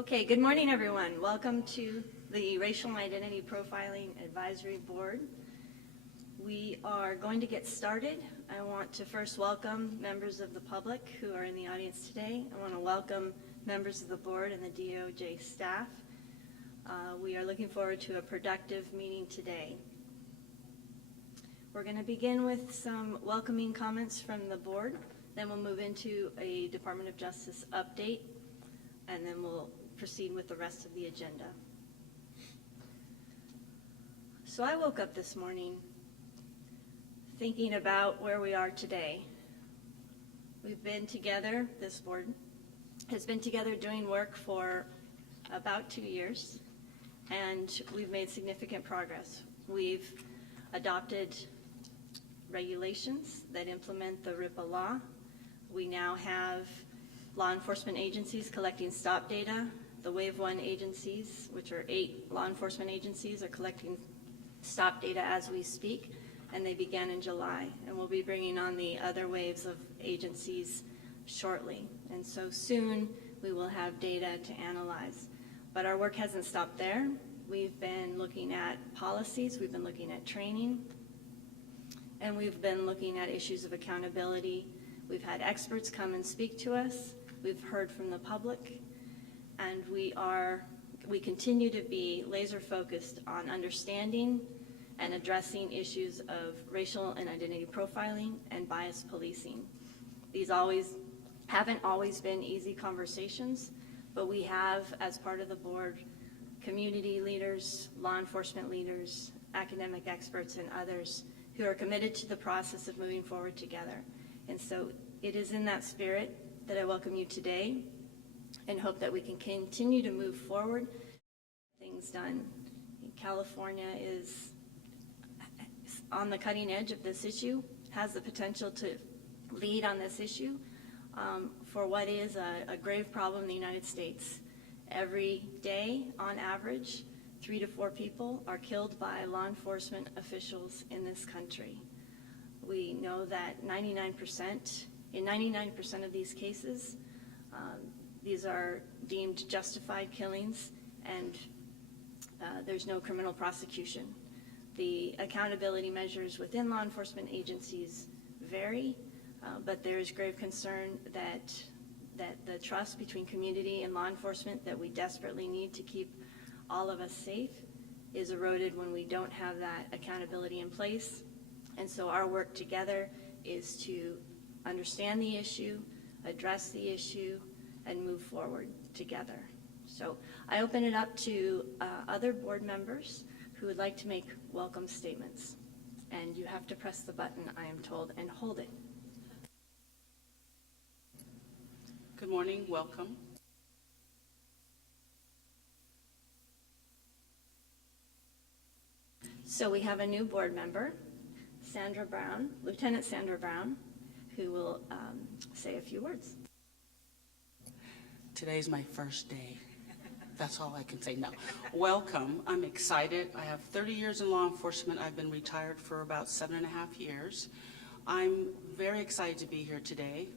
Okay, good morning, everyone. Welcome to the Racial and Identity Profiling Advisory Board. We are going to get started. I want to first welcome members of the public who are in the audience today. I want to welcome members of the board and the DOJ staff. We are looking forward to a productive meeting today. We're going to begin with some welcoming comments from the board. Then we'll move into a Department of Justice update, and then we'll proceed with the rest of the agenda. So I woke up this morning thinking about where we are today. We've been together, this board has been together doing work for about 2 years, and we've made significant progress. We've adopted regulations that implement the RIPA law. We now have law enforcement agencies collecting stop data. The Wave 1 agencies, which are 8 law enforcement agencies, are collecting stop data as we speak, and they began in July. And we'll be bringing on the other waves of agencies shortly. And so soon we will have data to analyze. But our work hasn't stopped there. We've been looking at policies, we've been looking at training, and we've been looking at issues of accountability. We've had experts come and speak to us. We've heard from the public. And we continue to be laser focused on understanding and addressing issues of racial and identity profiling and bias policing. These haven't always been easy conversations, but we have, as part of the board, community leaders, law enforcement leaders, academic experts, and others who are committed to the process of moving forward together. And so it is in that spirit that I welcome you today, and hope that we can continue to move forward, things done. California is on the cutting edge of this issue, has the potential to lead on this issue for what is a grave problem in the United States. Every day, on average, 3 to 4 people are killed by law enforcement officials in this country. We know that in 99% of these cases, these are deemed justified killings, and there's no criminal prosecution. The accountability measures within law enforcement agencies vary, but there is grave concern that the trust between community and law enforcement that we desperately need to keep all of us safe is eroded when we don't have that accountability in place. And so our work together is to understand the issue, address the issue, and move forward together. So I open it up to other board members who would like to make welcome statements. And you have to press the button, I am told, and hold it. Good morning, welcome. So we have a new board member, Sandra Brown, Lieutenant Sandra Brown, who will say a few words. Today's my first day. That's all I can say. No. Welcome. I'm excited. I have 30 years in law enforcement. I've been retired for about 7.5 years. I'm very excited to be here today.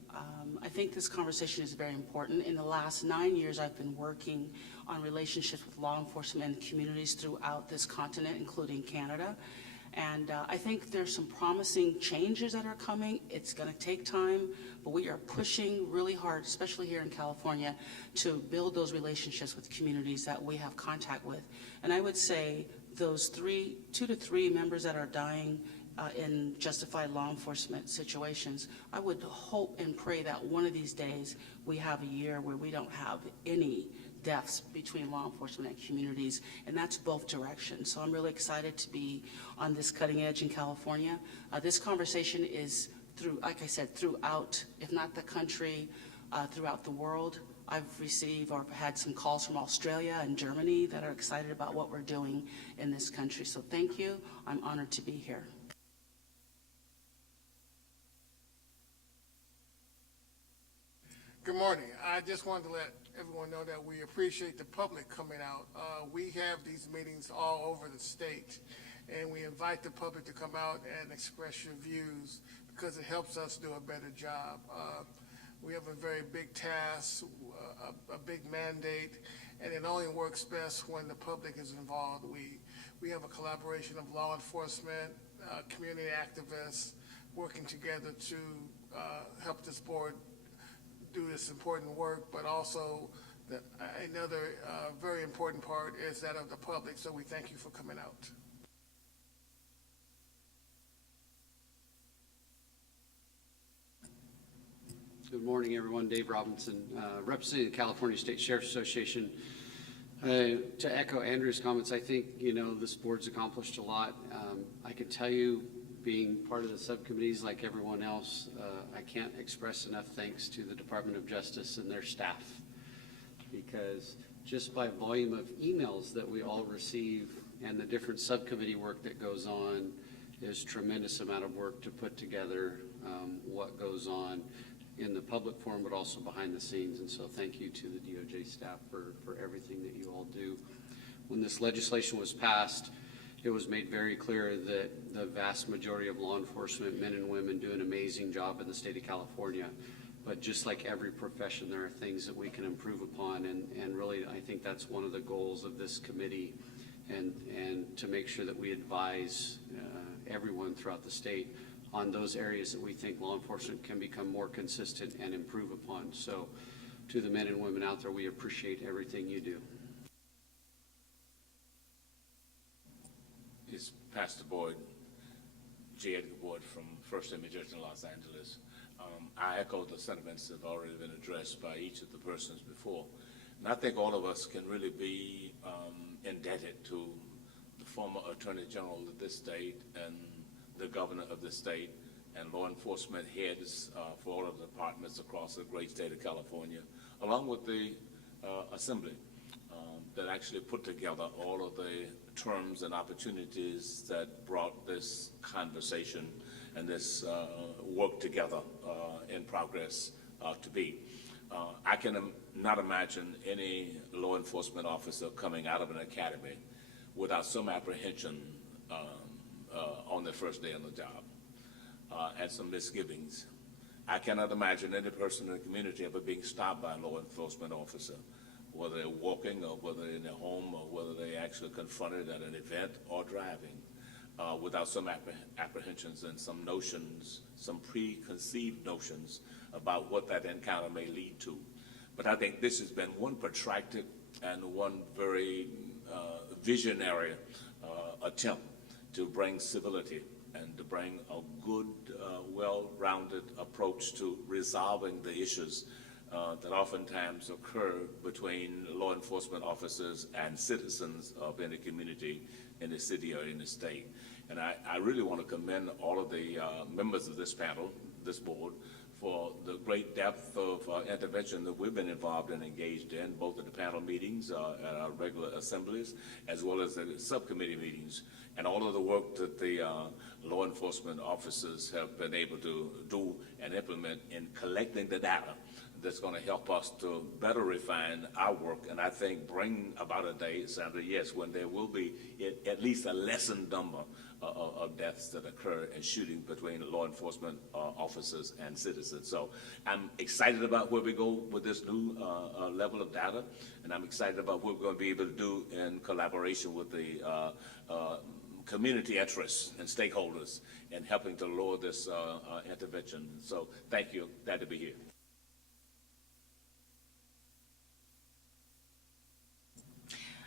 I think this conversation is very important. In the last 9 years, I've been working on relationships with law enforcement and communities throughout this continent, including Canada. And I think there's some promising changes that are coming. It's going to take time, but we are pushing really hard, especially here in California, to build those relationships with communities that we have contact with. And I would say those 2 to 3 members that are dying in justified law enforcement situations, I would hope and pray that one of these days we have a year where we don't have any deaths between law enforcement and communities, and that's both directions. So I'm really excited to be on this cutting edge in California. This conversation is like I said, throughout, if not the country, throughout the world. I've received or had some calls from Australia and Germany that are excited about what we're doing in this country. So thank you. I'm honored to be here. Good morning. I just wanted to let everyone know that we appreciate the public coming out. We have these meetings all over the state, and we invite the public to come out and express your views because it helps us do a better job. We have a very big task, a big mandate, and it only works best when the public is involved. We have a collaboration of law enforcement, community activists, working together to help this board do this important work, but also another very important part is that of the public, so we thank you for coming out. Good morning, everyone. Dave Robinson, representing the California State Sheriff's Association. To echo Andrew's comments, I think, this board's accomplished a lot. I can tell you, being part of the subcommittees like everyone else, I can't express enough thanks to the Department of Justice and their staff, because just by volume of emails that we all receive and the different subcommittee work that goes on is tremendous amount of work to put together what goes on in the public forum, but also behind the scenes. And so thank you to the DOJ staff for everything that you all do. When this legislation was passed, it was made very clear that the vast majority of law enforcement, men and women, do an amazing job in the state of California. But just like every profession, there are things that we can improve upon. And really, I think that's one of the goals of this committee, and to make sure that we advise everyone throughout the state on those areas that we think law enforcement can become more consistent and improve upon. So to the men and women out there, we appreciate everything you do. It's Pastor Boyd, J. Edgar Boyd from First Images in Los Angeles. I echo the sentiments that have already been addressed by each of the persons before. And I think all of us can really be indebted to the former Attorney General of this state and the governor of the state and law enforcement heads for all of the departments across the great state of California, along with the Assembly that actually put together all of the terms and opportunities that brought this conversation and this work together in progress to be. I can not imagine any law enforcement officer coming out of an academy without some apprehension on their first day on the job and some misgivings. I cannot imagine any person in the community ever being stopped by a law enforcement officer, whether they're walking or whether they're in their home or whether they actually confronted at an event or driving, without some apprehensions and some notions, some preconceived notions about what that encounter may lead to. But I think this has been one protracted and one very visionary attempt to bring civility and to bring a good, well-rounded approach to resolving the issues that oftentimes occur between law enforcement officers and citizens of any community in the city or in the state. And I really want to commend all of the members of this panel, this board, for the great depth of intervention that we've been involved and engaged in, both at the panel meetings, at our regular assemblies, as well as the subcommittee meetings, and all of the work that the law enforcement officers have been able to do and implement in collecting the data that's going to help us to better refine our work, and I think bring about a day, Sandra, yes, when there will be at least a lessened number of deaths that occur in shooting between law enforcement officers and citizens. So I'm excited about where we go with this new level of data, and I'm excited about what we're going to be able to do in collaboration with the community interests and stakeholders in helping to lower this intervention. So thank you. Glad to be here.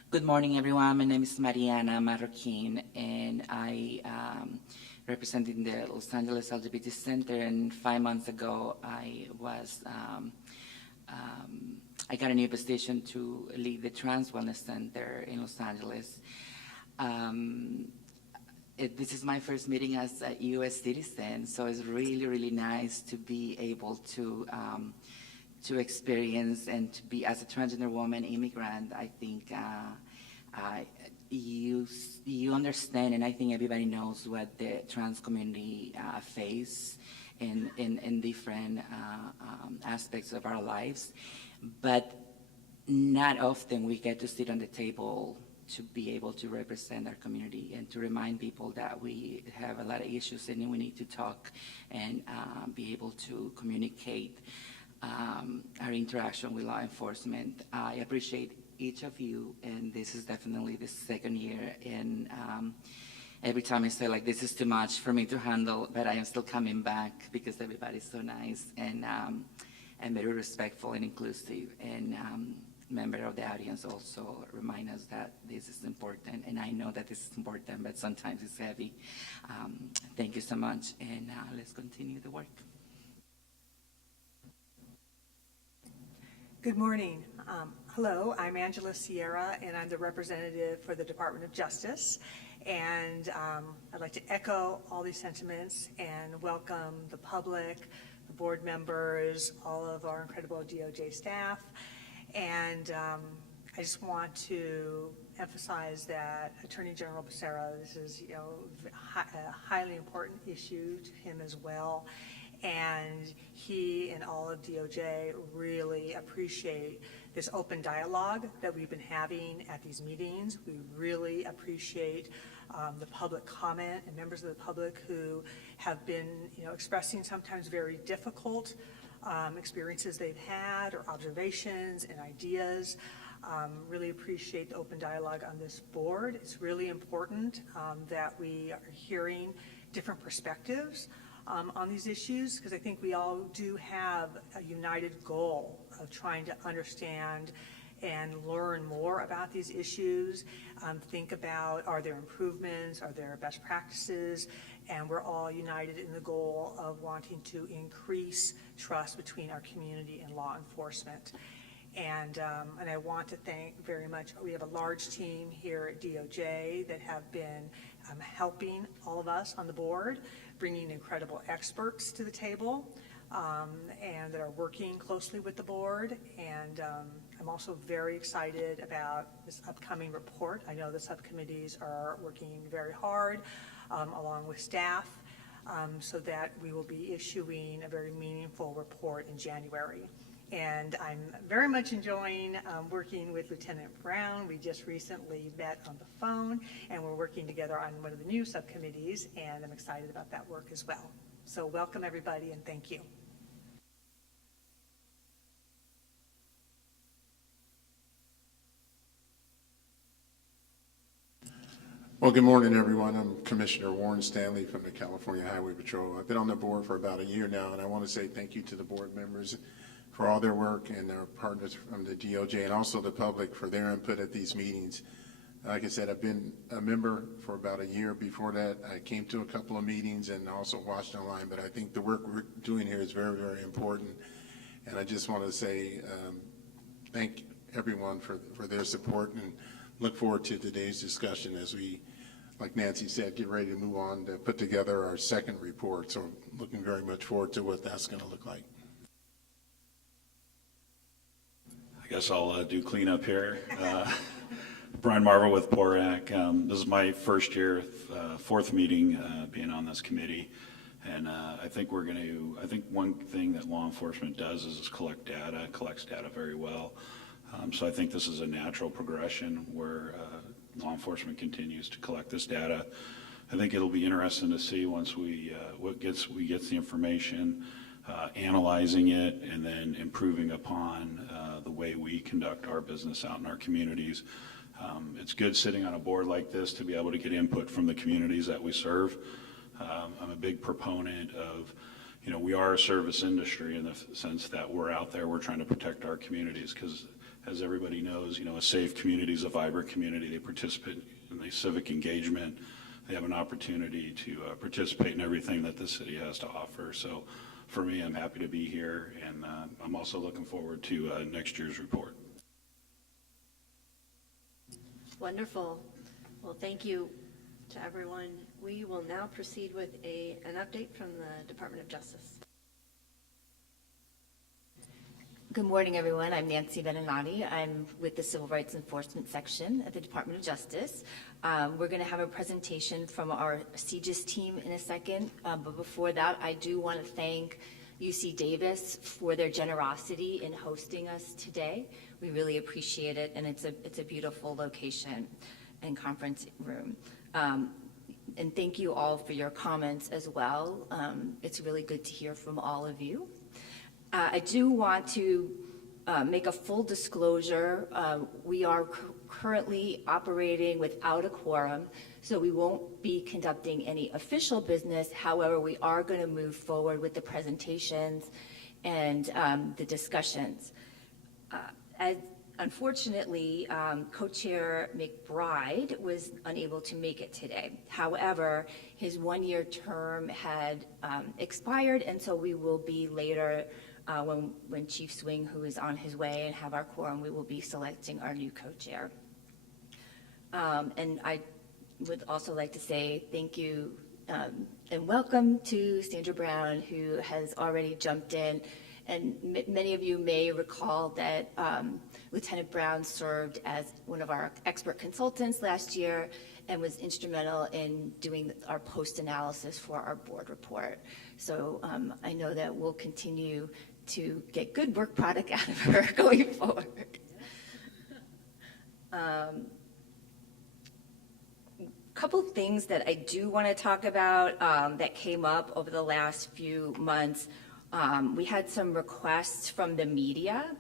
Good morning, everyone. My name is Mariana Marroquin, and I representing the Los Angeles LGBT Center. And 5 months ago, I got a new position to lead the Trans Wellness Center in Los Angeles. This is my first meeting as a U.S. citizen, so it's really, really nice to be able to experience and to be, as a transgender woman immigrant, I think you understand, and I think everybody knows what the trans community face in different aspects of our lives, but not often we get to sit on the table to be able to represent our community and to remind people that we have a lot of issues and we need to talk and be able to communicate our interaction with law enforcement. I appreciate each of you, and this is definitely the second year. And every time I say, like, this is too much for me to handle, but I am still coming back because everybody's so nice and very respectful and inclusive. And member of the audience also remind us that this is important, and I know that this is important, but sometimes it's heavy. Thank you so much, and let's continue the work. Good morning. Hello, I'm Angela Sierra, and I'm the representative for the Department of Justice. And I'd like to echo all these sentiments and welcome the public, the board members, all of our incredible DOJ staff. And I just want to emphasize that Attorney General Becerra, this is a highly important issue to him as well. And he and all of DOJ really appreciate this open dialogue that we've been having at these meetings. We really appreciate the public comment and members of the public who have been, expressing sometimes very difficult experiences they've had or observations and ideas. Really appreciate the open dialogue on this board. It's really important that we are hearing different perspectives on these issues, because I think we all do have a united goal of trying to understand and learn more about these issues, think about, are there improvements, are there best practices, and we're all united in the goal of wanting to increase trust between our community and law enforcement. And I want to thank very much, we have a large team here at DOJ that have been helping all of us on the board, bringing incredible experts to the table, and that are working closely with the board. And I'm also very excited about this upcoming report. I know the subcommittees are working very hard, along with staff, so that we will be issuing a very meaningful report in January. And I'm very much enjoying working with Lieutenant Brown. We just recently met on the phone, and we're working together on one of the new subcommittees, and I'm excited about that work as well. So welcome, everybody, and thank you. Well, good morning, everyone. I'm Commissioner Warren Stanley from the California Highway Patrol. I've been on the board for about a year now, and I want to say thank you to the board members for all their work and our partners from the DOJ and also the public for their input at these meetings. Like I said, I've been a member for about a year. Before that, I came to a couple of meetings and also watched online, but I think the work we're doing here is very, very important. And I just want to say thank everyone for their support, and look forward to today's discussion as we, like Nancy said, get ready to move on to put together our second report. So looking very much forward to what that's going to look like. I guess I'll do cleanup here. Brian Marvel with PORAC. This is my first year, fourth meeting being on this committee. And I think one thing that law enforcement does is collects data very well. So I think this is a natural progression where law enforcement continues to collect this data. I think it'll be interesting to see once we get the information, analyzing it, and then improving upon the way we conduct our business out in our communities. It's good sitting on a board like this to be able to get input from the communities that we serve. I'm a big proponent of, we are a service industry in the sense that we're out there, we're trying to protect our communities, because as everybody knows, a safe community is a vibrant community. They participate in the civic engagement. They have an opportunity to participate in everything that the city has to offer. So for me, I'm happy to be here, and I'm also looking forward to next year's report. Wonderful. Well, thank you to everyone. We will now proceed with an update from the Department of Justice. Good morning, everyone. I'm Nancy Beninati. I'm with the Civil Rights Enforcement Section at the Department of Justice. We're going to have a presentation from our CJIS team in a second, but before that, I do want to thank UC Davis for their generosity in hosting us today. We really appreciate it, and it's a beautiful location and conference room. And thank you all for your comments as well. It's really good to hear from all of you. I do want to make a full disclosure. We are currently operating without a quorum, so we won't be conducting any official business. However, we are going to move forward with the presentations and the discussions. Unfortunately, Co-Chair McBride was unable to make it today. However, his one-year term had expired, and so we will be later, when Chief Swing, who is on his way, and have our quorum, we will be selecting our new co-chair. And I would also like to say thank you and welcome to Sandra Brown, who has already jumped in. And many of you may recall that Lieutenant Brown served as one of our expert consultants last year and was instrumental in doing our post-analysis for our board report. So I know that we'll continue to get good work product out of her going forward. Couple things that I do want to talk about that came up over the last few months. We had some requests from the media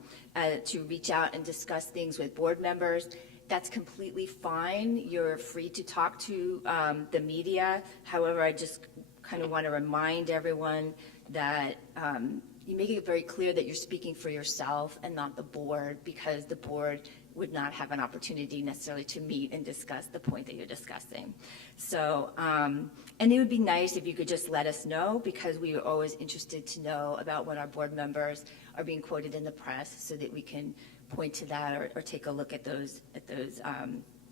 to reach out and discuss things with board members. That's completely fine. You're free to talk to the media. However, I just kind of want to remind everyone that you make it very clear that you're speaking for yourself and not the board, because the board would not have an opportunity necessarily to meet and discuss the point that you're discussing. So, and it would be nice if you could just let us know, because we are always interested to know about when our board members are being quoted in the press, so that we can point to that or take a look at those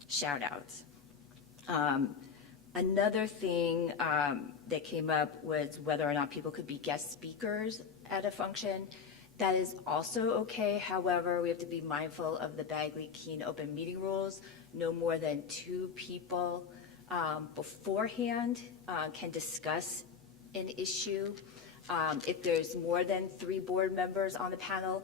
shout outs. Another thing that came up was whether or not people could be guest speakers at a function. That is also okay. However, we have to be mindful of the Bagley-Keene open meeting rules. No more than 2 people beforehand can discuss an issue. If there's more than 3 board members on the panel,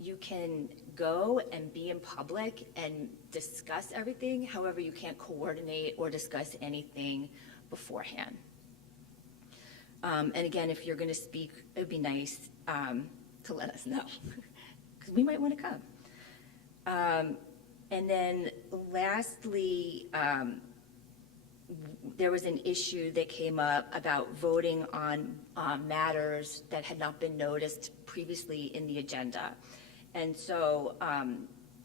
you can go and be in public and discuss everything. However, you can't coordinate or discuss anything beforehand. And again, if you're going to speak, it would be nice to let us know, because we might want to come. And then lastly, there was an issue that came up about voting on matters that had not been noticed previously in the agenda. And so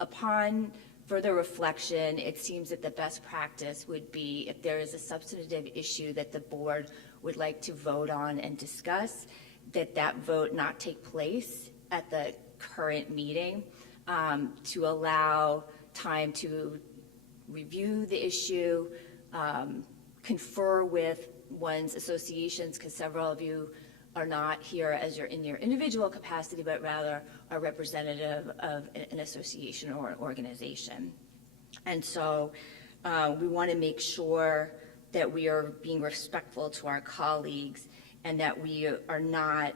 upon further reflection, it seems that the best practice would be, if there is a substantive issue that the board would like to vote on and discuss, that vote not take place at the current meeting, to allow time to review the issue, confer with one's associations, because several of you are not here as you're in your individual capacity, but rather are representative of an association or an organization. And so we want to make sure that we are being respectful to our colleagues, and that we are not,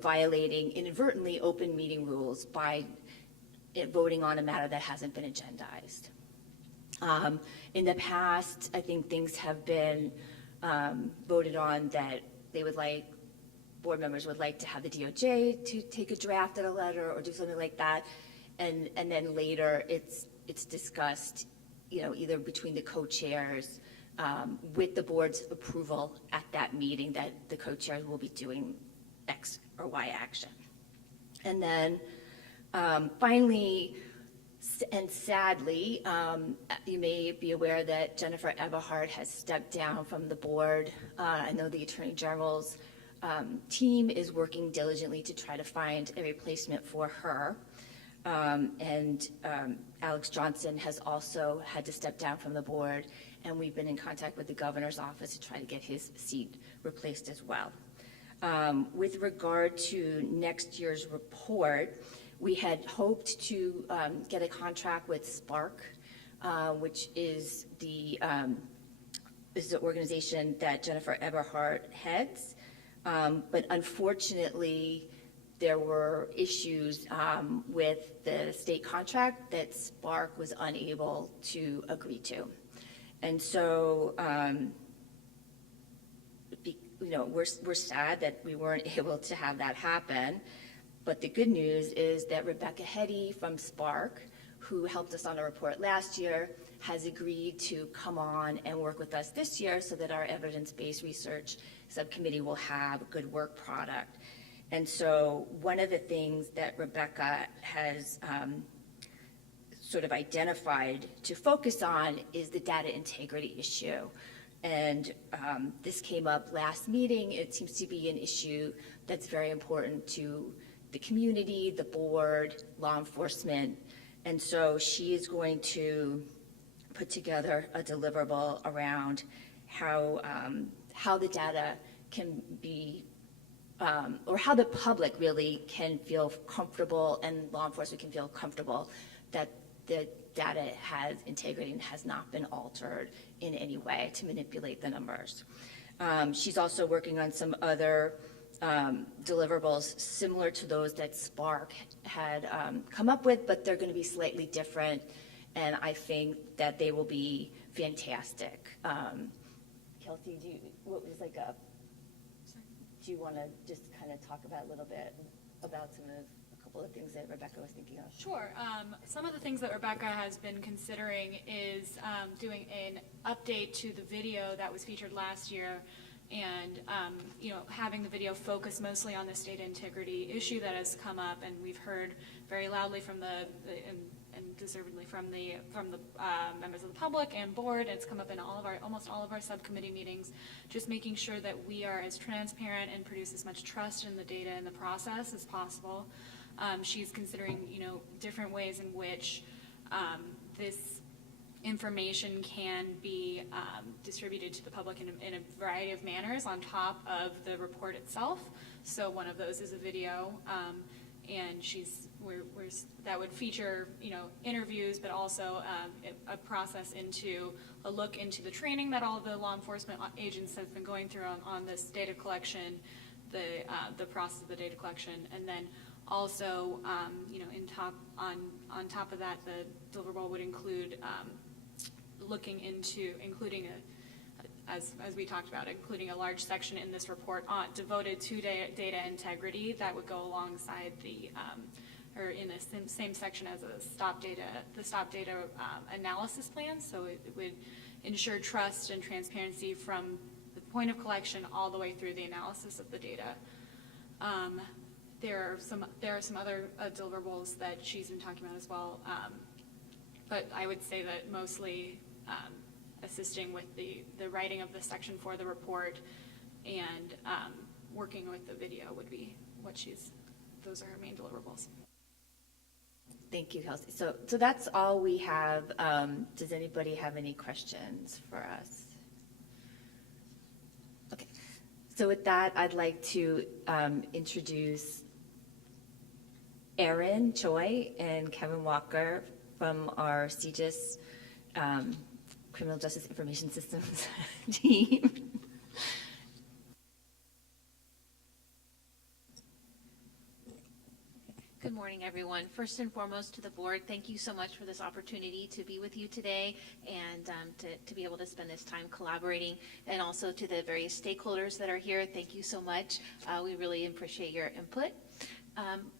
violating inadvertently open meeting rules by voting on a matter that hasn't been agendized. In the past, I think things have been voted on that board members would like to have the DOJ to take a draft of a letter or do something like that, and then later it's discussed, either between the co-chairs with the board's approval at that meeting, that the co-chairs will be doing X or Y action. And then finally, and sadly, you may be aware that Jennifer Eberhardt has stepped down from the board. I know the Attorney General's team is working diligently to try to find a replacement for her. And Alex Johnson has also had to step down from the board, and we've been in contact with the governor's office to try to get his seat replaced as well. With regard to next year's report, we had hoped to get a contract with Spark, which is the organization that Jennifer Eberhardt heads. But unfortunately, there were issues with the state contract that Spark was unable to agree to. And so, we're sad that we weren't able to have that happen. But the good news is that Rebecca Hetty from Spark, who helped us on a report last year, has agreed to come on and work with us this year so that our evidence-based research subcommittee will have a good work product. And so one of the things that Rebecca has sort of identified to focus on is the data integrity issue. And this came up last meeting. It seems to be an issue that's very important to the community, the board, law enforcement. And so she is going to put together a deliverable around how the data can be, or how the public really can feel comfortable and law enforcement can feel comfortable that the data has integrity and has not been altered in any way to manipulate the numbers. She's also working on some other deliverables similar to those that Spark had come up with, but they're going to be slightly different, and I think that they will be fantastic. Kelsey, do you want to just kind of talk about a little bit about a couple of things that Rebecca was thinking of? Sure. Some of the things that Rebecca has been considering is doing an update to the video that was featured last year, and having the video focus mostly on this data integrity issue that has come up, and we've heard very loudly from and deservedly from the members of the public and board. And it's come up in almost all of our subcommittee meetings, just making sure that we are as transparent and produce as much trust in the data and the process as possible. She's considering different ways in which this information can be distributed to the public in a variety of manners on top of the report itself. So one of those is a video, and that would feature interviews, but also a process into a look into the training that all the law enforcement agents have been going through on this data collection, the process of the data collection, and then also on top of that, the deliverable would include including as we talked about, including a large section in this report devoted to data integrity that would go alongside or in the same section as the stop data analysis plan. So it would ensure trust and transparency from the point of collection all the way through the analysis of the data. There are some other deliverables that she's been talking about as well, but I would say that mostly assisting with the writing of the section for the report and working with the video would be those are her main deliverables. Thank you, Kelsey. So that's all we have. Does anybody have any questions for us? Okay. So with that, I'd like to introduce Erin Choi and Kevin Walker from our CJIS Criminal Justice Information Systems team. Good morning, everyone. First and foremost to the board, thank you so much for this opportunity to be with you today and to be able to spend this time collaborating, and also to the various stakeholders that are here. Thank you so much. We really appreciate your input.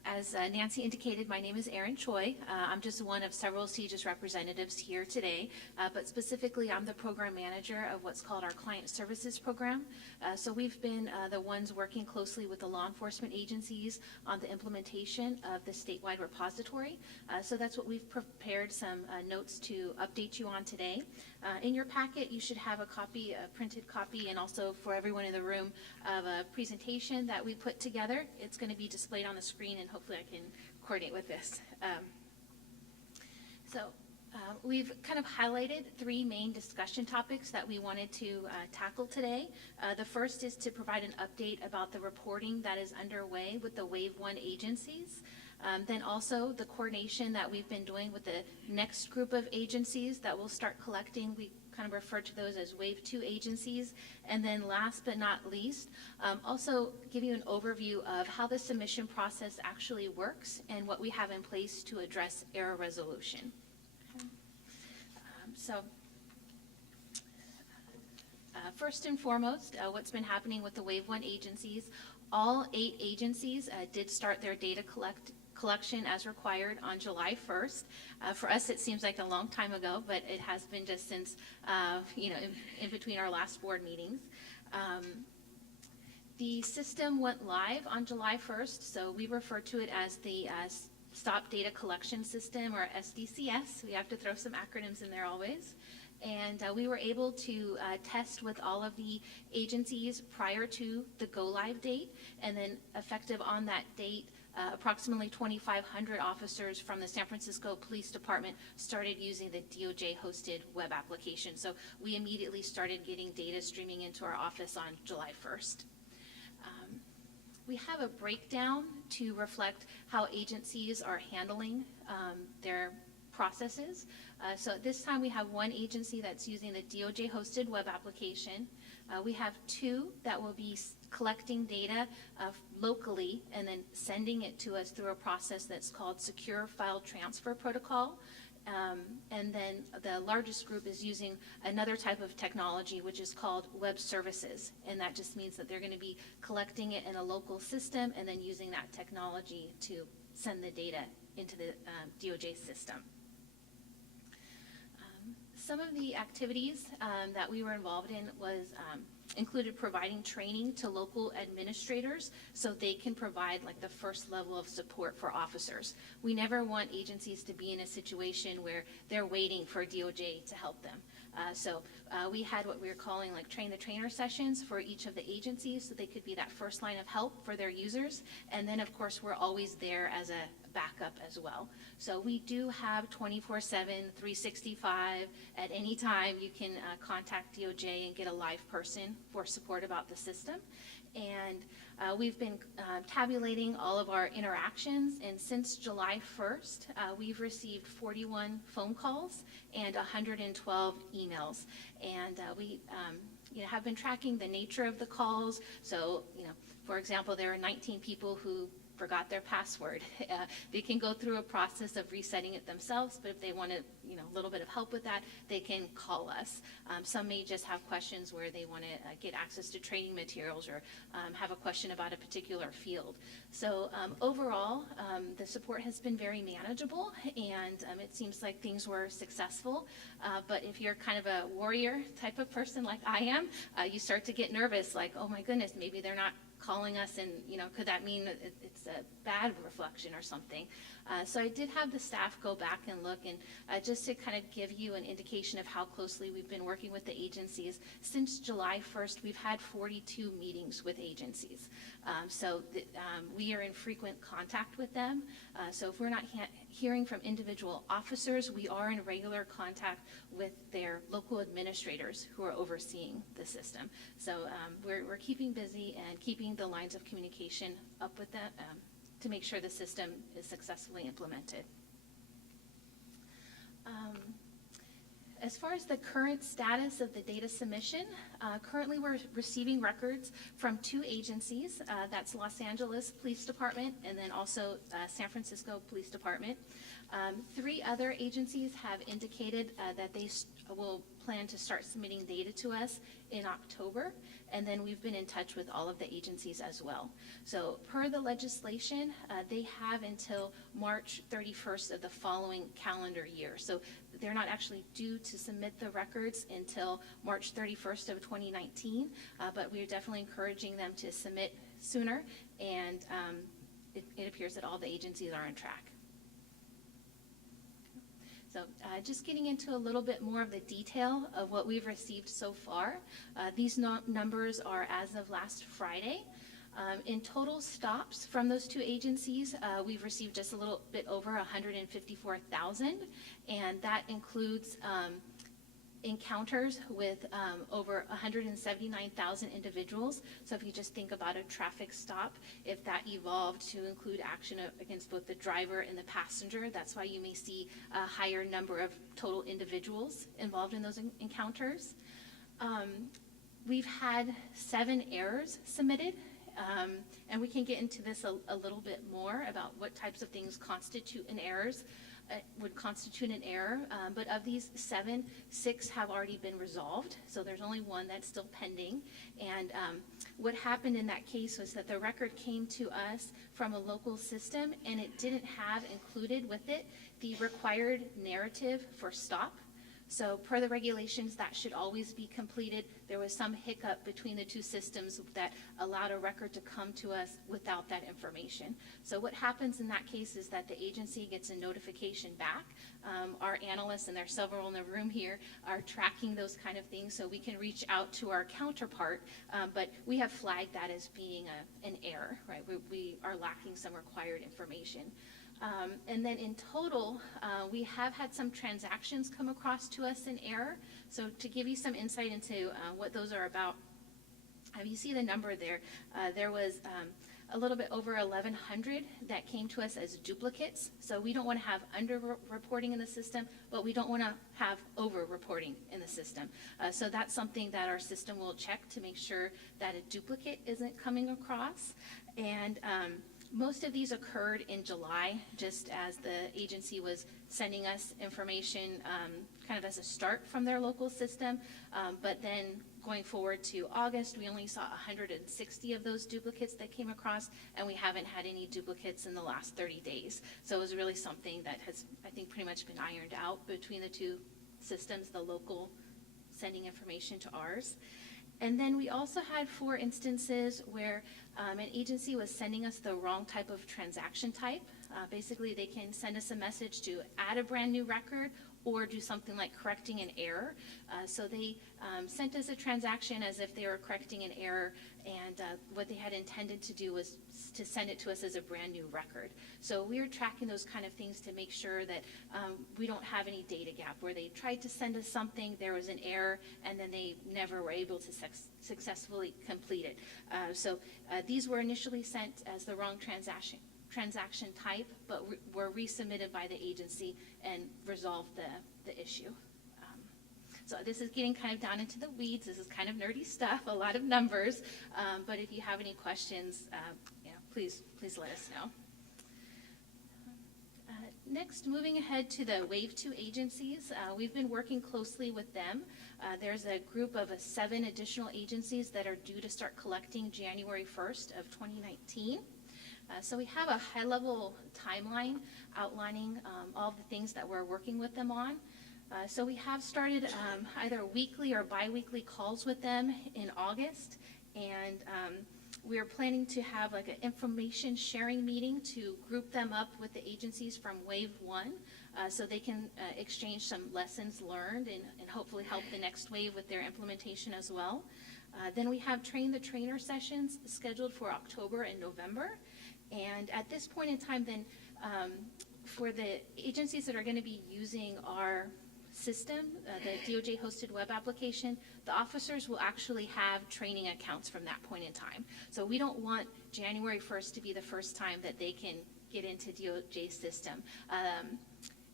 As Nancy indicated, my name is Erin Choi. I'm just one of several CJIS representatives here today, but specifically I'm the program manager of what's called our Client Services Program. So we've been the ones working closely with the law enforcement agencies on the implementation of the statewide repository. So that's what we've prepared some notes to update you on today. In your packet, you should have a printed copy, and also for everyone in the room, of a presentation that we put together. It's going to be displayed on the screen, and hopefully I can coordinate with this. We've kind of highlighted three main discussion topics that we wanted to tackle today. The first is to provide an update about the reporting that is underway with the Wave 1 agencies. Then also the coordination that we've been doing with the next group of agencies that will start collecting. We kind of refer to those as Wave 2 agencies. And then last but not least, also give you an overview of how the submission process actually works and what we have in place to address error resolution. First and foremost, what's been happening with the Wave 1 agencies All 8 agencies did start their data collection as required on July 1st. For us, it seems like a long time ago, but it has been just since, in between our last board meetings. The system went live on July 1st, so we refer to it as the Stop Data Collection System, or SDCS. We have to throw some acronyms in there always. And we were able to test with all of the agencies prior to the go-live date, and then effective on that date, approximately 2,500 officers from the San Francisco Police Department started using the DOJ-hosted web application. So we immediately started getting data streaming into our office on July 1st. We have a breakdown to reflect how agencies are handling their processes. So at this time, we have one agency that's using the DOJ-hosted web application. We have 2 that will be collecting data locally and then sending it to us through a process that's called Secure File Transfer Protocol. And then the largest group is using another type of technology, which is called web services. And that just means that they're going to be collecting it in a local system and then using that technology to send the data into the DOJ system. Some of the activities that we were involved in was included providing training to local administrators so they can provide like the first level of support for officers. We never want agencies to be in a situation where they're waiting for DOJ to help them. So we had what we were calling like train the trainer sessions for each of the agencies so they could be that first line of help for their users. And then of course we're always there as a backup as well. So we do have 24/7, 365. At any time you can contact DOJ and get a live person for support about the system. And we've been tabulating all of our interactions, and since July 1st, we've received 41 phone calls and 112 emails. And we have been tracking the nature of the calls. So, for example, there are 19 people who forgot their password. They can go through a process of resetting it themselves, but if they want a little bit of help with that, they can call us. Some may just have questions where they want to get access to training materials or have a question about a particular field. So overall, the support has been very manageable, and it seems like things were successful. But if you're kind of a warrior type of person like I am, you start to get nervous, like, oh my goodness, maybe they're not calling us, and could that mean that it's a bad reflection or something? So I did have the staff go back and look, and just to kind of give you an indication of how closely we've been working with the agencies. Since July 1st, we've had 42 meetings with agencies. So we are in frequent contact with them. So if we're not hearing from individual officers, we are in regular contact with their local administrators who are overseeing the system. So we're keeping busy and keeping the lines of communication up with them to make sure the system is successfully implemented. As far as the current status of the data submission, currently we're receiving records from 2 agencies. That's Los Angeles Police Department and then also San Francisco Police Department. 3 other agencies have indicated that they will plan to start submitting data to us in October, and then we've been in touch with all of the agencies as well. So per the legislation, they have until March 31st of the following calendar year. So they're not actually due to submit the records until March 31st of 2019, but we're definitely encouraging them to submit sooner, and it appears that all the agencies are on track. So just getting into a little bit more of the detail of what we've received so far. These numbers are as of last Friday. In total stops from those 2 agencies, we've received just a little bit over 154,000, and that includes encounters with over 179,000 individuals. So if you just think about a traffic stop, if that evolved to include action against both the driver and the passenger, that's why you may see a higher number of total individuals involved in those encounters. We've had 7 errors submitted, and we can get into this a little bit more about what types of things constitute an errors. would constitute an error, but of these 7, 6 have already been resolved, so there's only 1 that's still pending. And what happened in that case was that the record came to us from a local system, and it didn't have included with it the required narrative for stop. So per the regulations, that should always be completed. There was some hiccup between the 2 systems that allowed a record to come to us without that information. So what happens in that case is that the agency gets a notification back. Our analysts, and there are several in the room here, are tracking those kind of things, so we can reach out to our counterpart, but we have flagged that as being an error, right? We are lacking some required information. And then in total, we have had some transactions come across to us in error. So to give you some insight into what those are about, you see the number there. There was a little bit over 1,100 that came to us as duplicates. So we don't want to have under-reporting in the system, but we don't want to have over-reporting in the system. So that's something that our system will check to make sure that a duplicate isn't coming across. And most of these occurred in July, just as the agency was sending us information kind of as a start from their local system. But then going forward to August, we only saw 160 of those duplicates that came across, and we haven't had any duplicates in the last 30 days. So it was really something that has, I think, pretty much been ironed out between the 2 systems, the local sending information to ours. And then we also had 4 instances where an agency was sending us the wrong type of transaction type. Basically, they can send us a message to add a brand new record or do something like correcting an error. So they sent us a transaction as if they were correcting an error, and what they had intended to do was to send it to us as a brand new record. So we are tracking those kind of things to make sure that we don't have any data gap where they tried to send us something, there was an error, and then they never were able to successfully complete it. So these were initially sent as the wrong transaction type, but were resubmitted by the agency and resolved the issue. So this is getting kind of down into the weeds. This is kind of nerdy stuff, a lot of numbers. But if you have any questions, please let us know. Next, moving ahead to the Wave 2 agencies, we've been working closely with them. There's a group of 7 additional agencies that are due to start collecting January 1st of 2019. So we have a high-level timeline outlining all the things that we're working with them on. So we have started either weekly or bi-weekly calls with them in August, and we are planning to have like an information sharing meeting to group them up with the agencies from Wave 1 so they can exchange some lessons learned and hopefully help the next wave with their implementation as well. Then we have Train the Trainer sessions scheduled for October and November. And at this point in time, then, for the agencies that are going to be using our system, the DOJ-hosted web application, the officers will actually have training accounts from that point in time. So we don't want January 1st to be the first time that they can get into DOJ's system.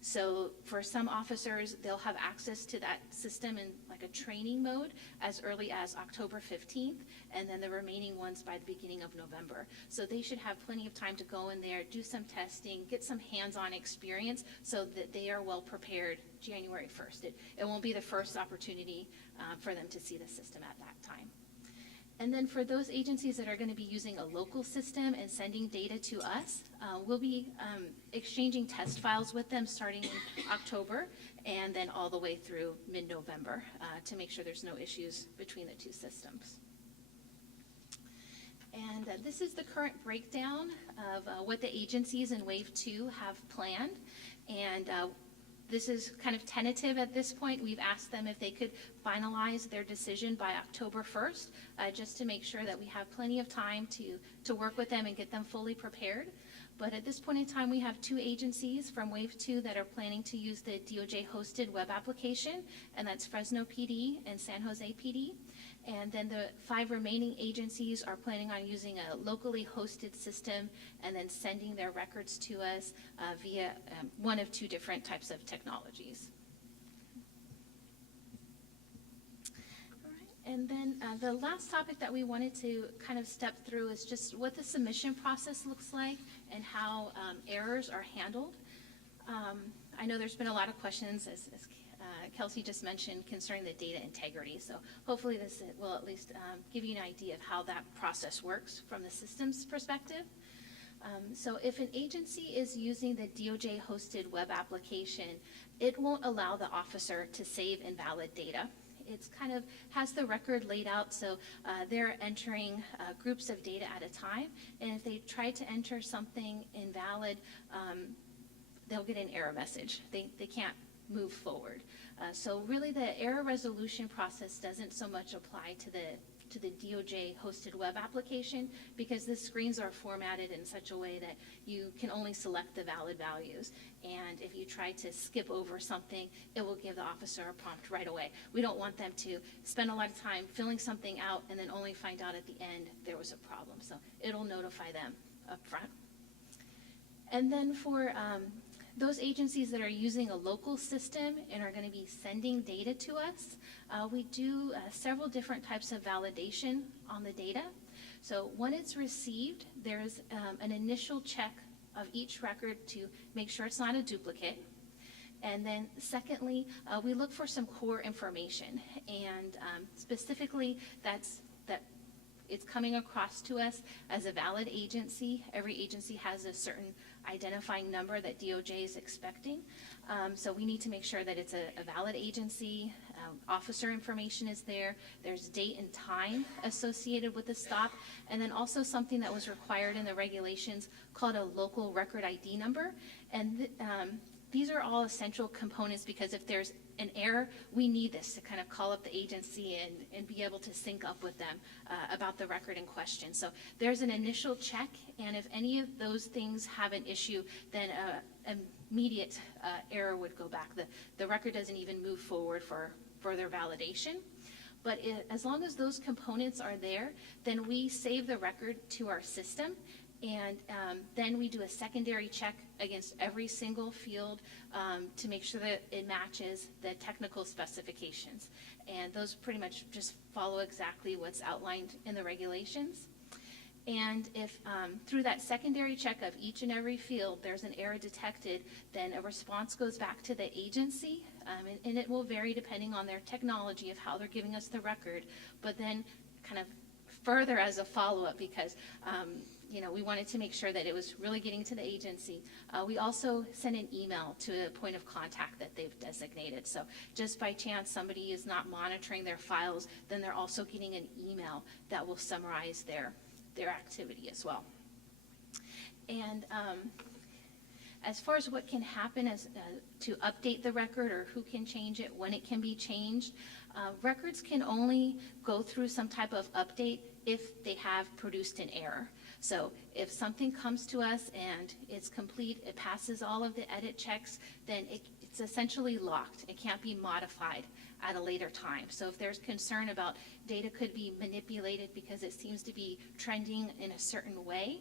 So for some officers, they'll have access to that system in like a training mode as early as October 15th, and then the remaining ones by the beginning of November. So they should have plenty of time to go in there, do some testing, get some hands-on experience so that they are well prepared January 1st. It won't be the first opportunity for them to see the system at that time. And then for those agencies that are going to be using a local system and sending data to us, we'll be exchanging test files with them starting in October and then all the way through mid-November to make sure there's no issues between the 2 systems. And this is the current breakdown of what the agencies in Wave 2 have planned. And this is kind of tentative at this point. We've asked them if they could finalize their decision by October 1st, just to make sure that we have plenty of time to work with them and get them fully prepared. But at this point in time, we have 2 agencies from Wave 2 that are planning to use the DOJ-hosted web application, and that's Fresno PD and San Jose PD. And then the 5 remaining agencies are planning on using a locally hosted system and then sending their records to us via one of 2 different types of technologies. All right. And then the last topic that we wanted to kind of step through is just what the submission process looks like and how errors are handled. I know there's been a lot of questions, as Kelsey just mentioned, concerning the data integrity. So hopefully this will at least give you an idea of how that process works from the systems perspective. So if an agency is using the DOJ-hosted web application, it won't allow the officer to save invalid data. It's kind of has the record laid out, so they're entering groups of data at a time, and if they try to enter something invalid, they'll get an error message. They can't move forward. So really the error resolution process doesn't so much apply to the DOJ hosted web application, because the screens are formatted in such a way that you can only select the valid values. And if you try to skip over something, it will give the officer a prompt right away. We don't want them to spend a lot of time filling something out and then only find out at the end there was a problem. So it'll notify them up front. And then for those agencies that are using a local system and are going to be sending data to us, we do several different types of validation on the data. So when it's received, there's an initial check of each record to make sure it's not a duplicate. And then secondly, we look for some core information, and specifically that it's coming across to us as a valid agency. Every agency has a certain identifying number that DOJ is expecting. So we need to make sure that it's a valid agency. Officer information is there. There's date and time associated with the stop. And then also something that was required in the regulations called a local record ID number. And these are all essential components, because if there's an error, we need this to kind of call up the agency and be able to sync up with them about the record in question. So there's an initial check, and if any of those things have an issue, then immediate error would go back. The record doesn't even move forward for further validation. But as long as those components are there, then we save the record to our system. And then we do a secondary check against every single field to make sure that it matches the technical specifications. And those pretty much just follow exactly what's outlined in the regulations. And if through that secondary check of each and every field there's an error detected, then a response goes back to the agency, and it will vary depending on their technology of how they're giving us the record, but then kind of further as a follow-up, because we wanted to make sure that it was really getting to the agency. We also send an email to a point of contact that they've designated. So just by chance somebody is not monitoring their files, then they're also getting an email that will summarize their activity as well. And as far as what can happen to update the record, or who can change it, when it can be changed, records can only go through some type of update if they have produced an error. So if something comes to us and it's complete, it passes all of the edit checks, then it's essentially locked. It can't be modified at a later time. So if there's concern about data could be manipulated because it seems to be trending in a certain way,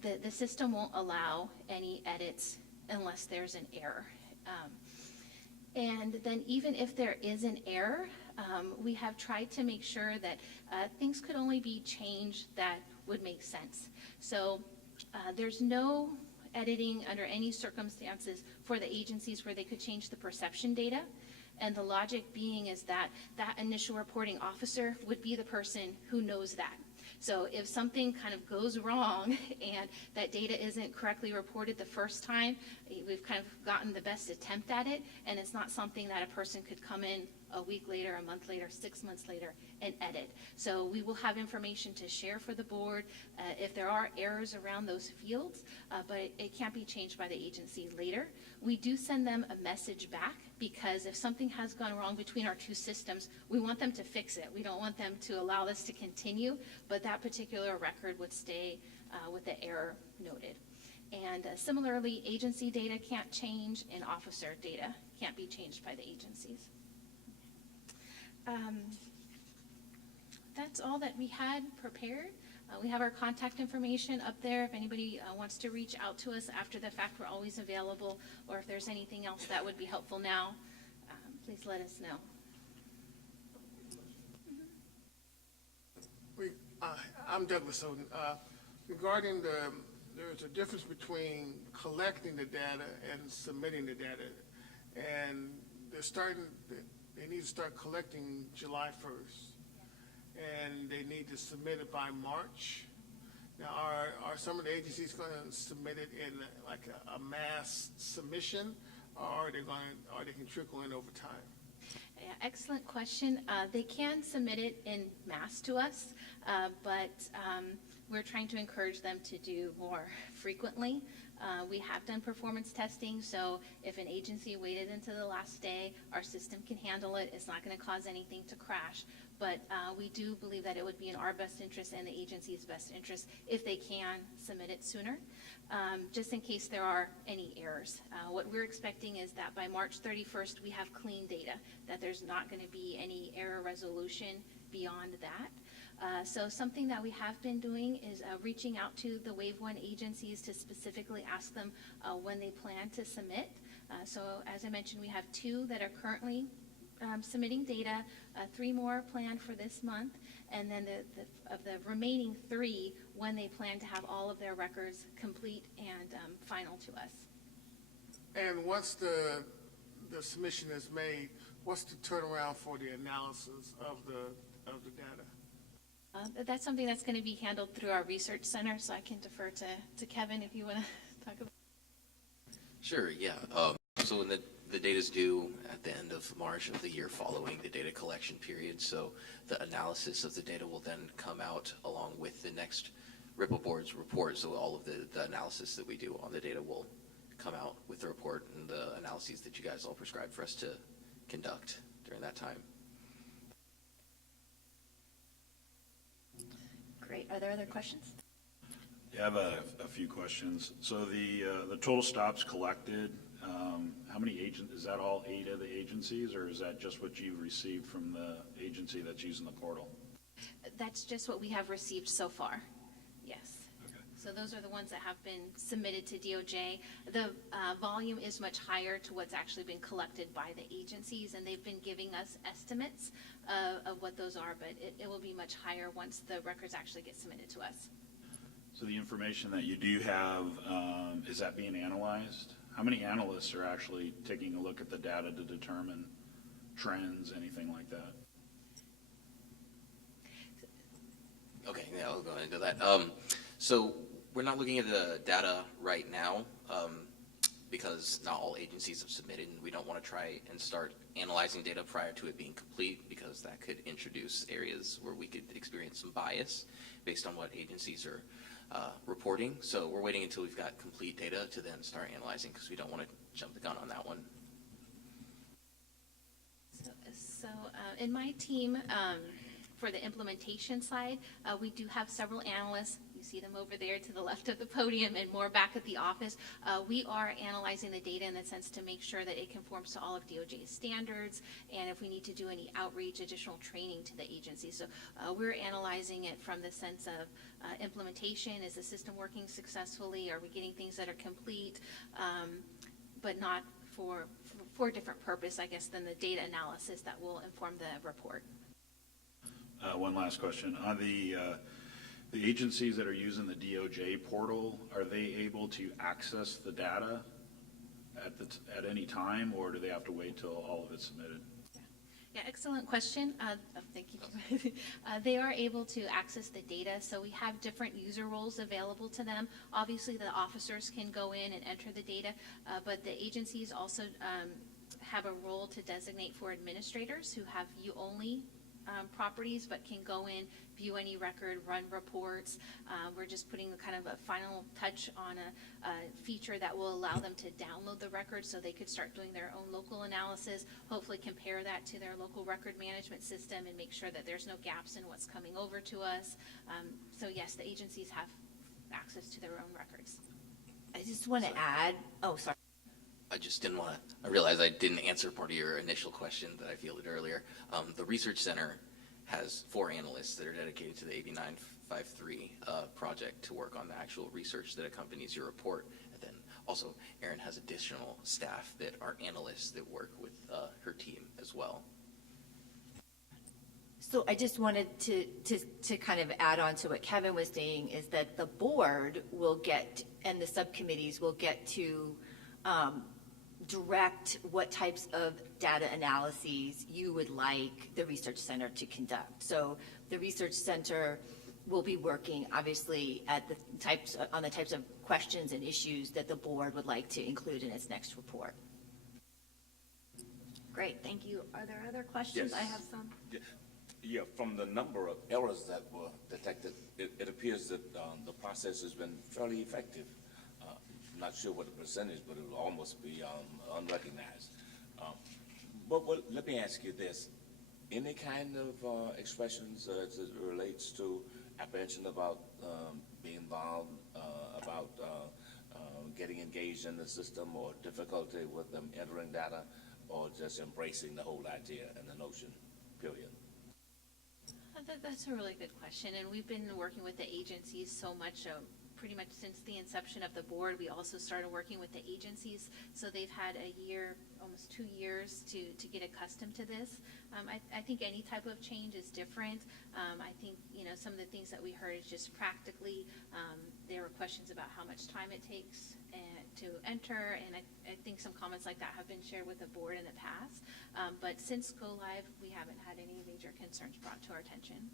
the system won't allow any edits unless there's an error. And then even if there is an error, we have tried to make sure that things could only be changed that would make sense. So there's no editing under any circumstances for the agencies where they could change the perception data. And the logic being is that that initial reporting officer would be the person who knows that. So if something kind of goes wrong and that data isn't correctly reported the first time, we've kind of gotten the best attempt at it, and it's not something that a person could come in a week later, a month later, 6 months later, and edit. So we will have information to share for the board if there are errors around those fields, but it can't be changed by the agency later. We do send them a message back, because if something has gone wrong between our two systems, we want them to fix it. We don't want them to allow this to continue, but that particular record would stay with the error noted. And similarly, agency data can't change, and officer data can't be changed by the agencies. That's all that we had prepared. We have our contact information up there. If anybody wants to reach out to us after the fact, we're always available. Or if there's anything else that would be helpful now, please let us know. I'm Douglas Oden. Regarding the there's a difference between collecting the data and submitting the data. And they need to start collecting July 1st. And they need to submit it by March. Now, are some of the agencies going to submit it in like a mass submission, or are they can trickle in over time? Yeah, excellent question. They can submit it in mass to us, but we're trying to encourage them to do more frequently. We have done performance testing, so if an agency waited until the last day, our system can handle it. It's not going to cause anything to crash. But we do believe that it would be in our best interest and the agency's best interest if they can submit it sooner, just in case there are any errors. What we're expecting is that by March 31st, we have clean data, that there's not going to be any error resolution beyond that. So something that we have been doing is reaching out to the Wave 1 agencies to specifically ask them when they plan to submit. So as I mentioned, we have 2 that are currently submitting data, 3 more planned for this month, and then of the remaining 3, when they plan to have all of their records complete and final to us. And once the submission is made, what's the turnaround for the analysis of the data? That's something that's going to be handled through our research center, so I can defer to Kevin if you want to talk about it. Sure, yeah. So when the data is due at the end of March of the year following the data collection period, so the analysis of the data will then come out along with the next Ripple Board's report. So all of the analysis that we do on the data will come out with the report and the analyses that you guys all prescribed for us to conduct during that time. Great. Are there other questions? Yeah, I have a few questions. So the total stops collected, how many agents, is that all 8 of the agencies, or is that just what you've received from the agency that's using the portal? That's just what we have received so far, yes. Okay. So those are the ones that have been submitted to DOJ. The volume is much higher to what's actually been collected by the agencies, and they've been giving us estimates of what those are, but it will be much higher once the records actually get submitted to us. So the information that you do have, is that being analyzed? How many analysts are actually taking a look at the data to determine trends, anything like that? Okay, yeah, I'll go into that. So we're not looking at the data right now because not all agencies have submitted, and we don't want to try and start analyzing data prior to it being complete, because that could introduce areas where we could experience some bias based on what agencies are reporting. So we're waiting until we've got complete data to then start analyzing, because we don't want to jump the gun on that one. So in my team, for the implementation side, we do have several analysts. You see them over there to the left of the podium and more back at the office. We are analyzing the data in the sense to make sure that it conforms to all of DOJ's standards, and if we need to do any outreach, additional training to the agency. So we're analyzing it from the sense of implementation. Is the system working successfully? Are we getting things that are complete? But not for a different purpose, I guess, than the data analysis that will inform the report. One last question. On the agencies that are using the DOJ portal, are they able to access the data at any time, or do they have to wait till all of it's submitted? Yeah, excellent question. Thank you. They are able to access the data, so we have different user roles available to them. Obviously, the officers can go in and enter the data, but the agencies also have a role to designate for administrators who have view-only properties, but can go in, view any record, run reports. We're just putting kind of a final touch on a feature that will allow them to download the record so they could start doing their own local analysis, hopefully compare that to their local record management system and make sure that there's no gaps in what's coming over to us. So yes, the agencies have access to their own records. I just want to add, oh, sorry. I just didn't want to, I realized I didn't answer part of your initial question that I fielded earlier. The Research Center has 4 analysts that are dedicated to the AB 953 project to work on the actual research that accompanies your report. And then also, Erin has additional staff that are analysts that work with her team as well. So I just wanted to kind of add on to what Kevin was saying, is that the board will get, and the subcommittees will get to direct what types of data analyses you would like the research center to conduct. So the research center will be working, obviously, on the types of questions and issues that the board would like to include in its next report. Great, thank you. Are there other questions? I Yes. have some. Yeah, from the number of errors that were detected, it appears that the process has been fairly effective. Not sure what the percentage, but it will almost be unrecognized. But let me ask you this. Any kind of expressions as it relates to apprehension about being involved, about getting engaged in the system, or difficulty with them entering data, or just embracing the whole idea and the notion, period? That's a really good question, and we've been working with the agencies so much, pretty much since the inception of the board. We also started working with the agencies, so they've had a year, almost 2 years to get accustomed to this. I think any type of change is different. I think, some of the things that we heard is just practically, there were questions about how much time it takes to enter, and I think some comments like that have been shared with the board in the past. But since Go Live, we haven't had any major concerns brought to our attention.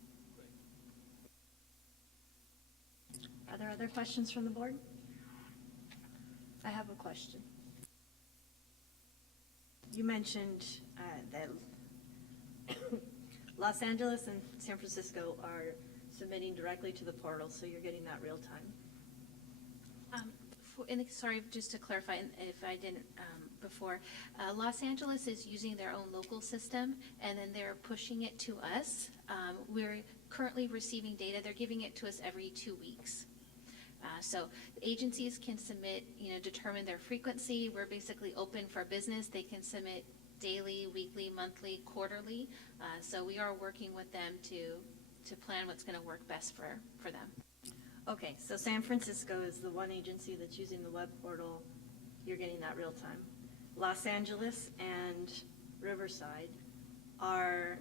Are there other questions from the board? I have a question. You mentioned that Los Angeles and San Francisco are submitting directly to the portal, so you're getting that real time. Sorry, just to clarify, if I didn't before, Los Angeles is using their own local system, and then they're pushing it to us. We're currently receiving data. They're giving it to us every 2 weeks. So agencies can submit, determine their frequency. We're basically open for business. They can submit daily, weekly, monthly, quarterly. So we are working with them to plan what's going to work best for them. Okay, so San Francisco is the one agency that's using the web portal. You're getting that real time. Los Angeles and Riverside are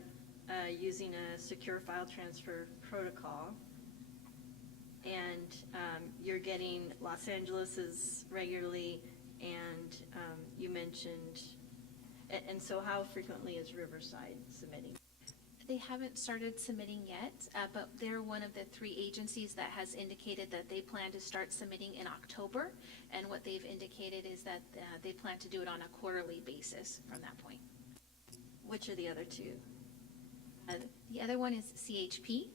using a secure file transfer protocol. And you're getting Los Angeles's regularly, and you mentioned, and so how frequently is Riverside submitting? They haven't started submitting yet, but they're one of the 3 agencies that has indicated that they plan to start submitting in October. And what they've indicated is that they plan to do it on a quarterly basis from that point. Which are the other 2? The other one is CHP.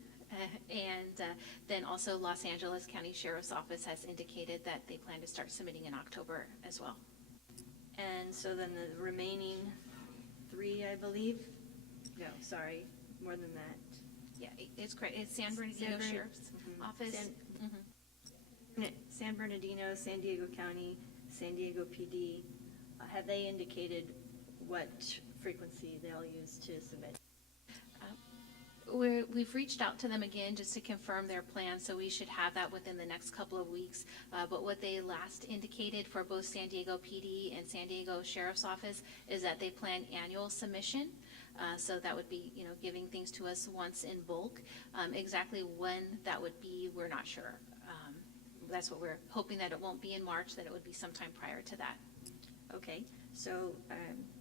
And then also Los Angeles County Sheriff's Office has indicated that they plan to start submitting in October as well. And so then the remaining 3, I believe? No, sorry, more than that. Yeah, it's correct. It's San Bernardino Sheriff's Office. San Bernardino, San Diego County, San Diego PD, have they indicated what frequency they'll use to submit? We've reached out to them again just to confirm their plan, so we should have that within the next couple of weeks. But what they last indicated for both San Diego PD and San Diego Sheriff's Office is that they plan annual submission. So that would be, giving things to us once in bulk. Exactly when that would be, we're not sure. That's what we're hoping, that it won't be in March, that it would be sometime prior to that. Okay, so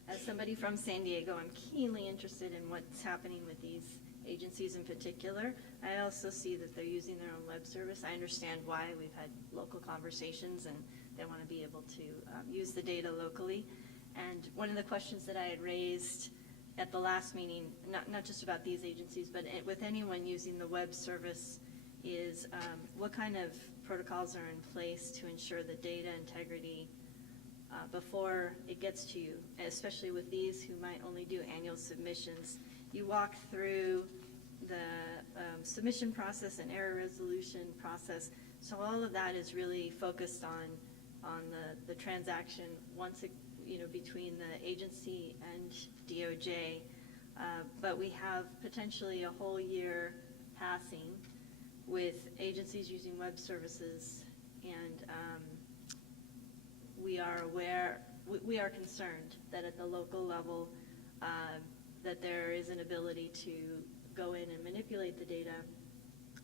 as somebody from San Diego, I'm keenly interested in what's happening with these agencies in particular. I also see that they're using their own web service. I understand why. We've had local conversations, and they want to be able to use the data locally. And one of the questions that I had raised at the last meeting, not just about these agencies, but with anyone using the web service, is what kind of protocols are in place to ensure the data integrity before it gets to you, especially with these who might only do annual submissions. You walk through the submission process and error resolution process, so all of that is really focused on the transaction once it, between the agency and DOJ. But we have potentially a whole year passing with agencies using web services, and we are concerned that at the local level, that there is an ability to go in and manipulate the data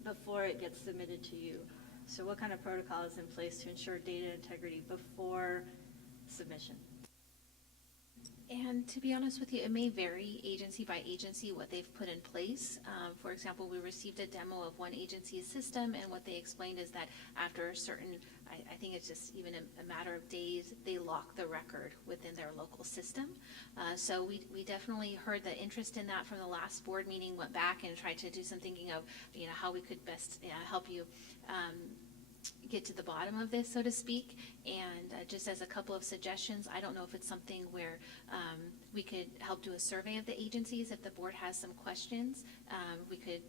before it gets submitted to you. So what kind of protocol is in place to ensure data integrity before submission? And to be honest with you, it may vary agency by agency what they've put in place. For example, we received a demo of one agency's system, and what they explained is that after a certain, I think it's just even a matter of days, they lock the record within their local system. So we definitely heard the interest in that from the last board meeting, went back and tried to do some thinking of, how we could best help you get to the bottom of this, so to speak. And just as a couple of suggestions, I don't know if it's something where we could help do a survey of the agencies. If the board has some questions, we could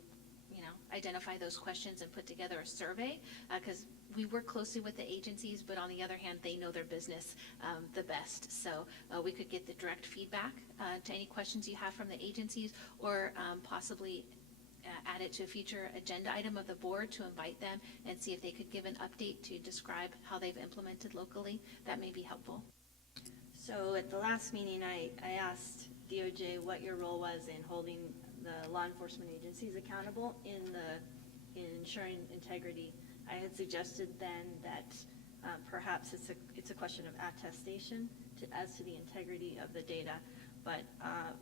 identify those questions and put together a survey, because we work closely with the agencies, but on the other hand, they know their business the best. So we could get the direct feedback to any questions you have from the agencies, or possibly add it to a future agenda item of the board to invite them and see if they could give an update to describe how they've implemented locally. That may be helpful. So at the last meeting, I asked DOJ what your role was in holding the law enforcement agencies accountable in ensuring integrity. I had suggested then that perhaps it's a question of attestation as to the integrity of the data. But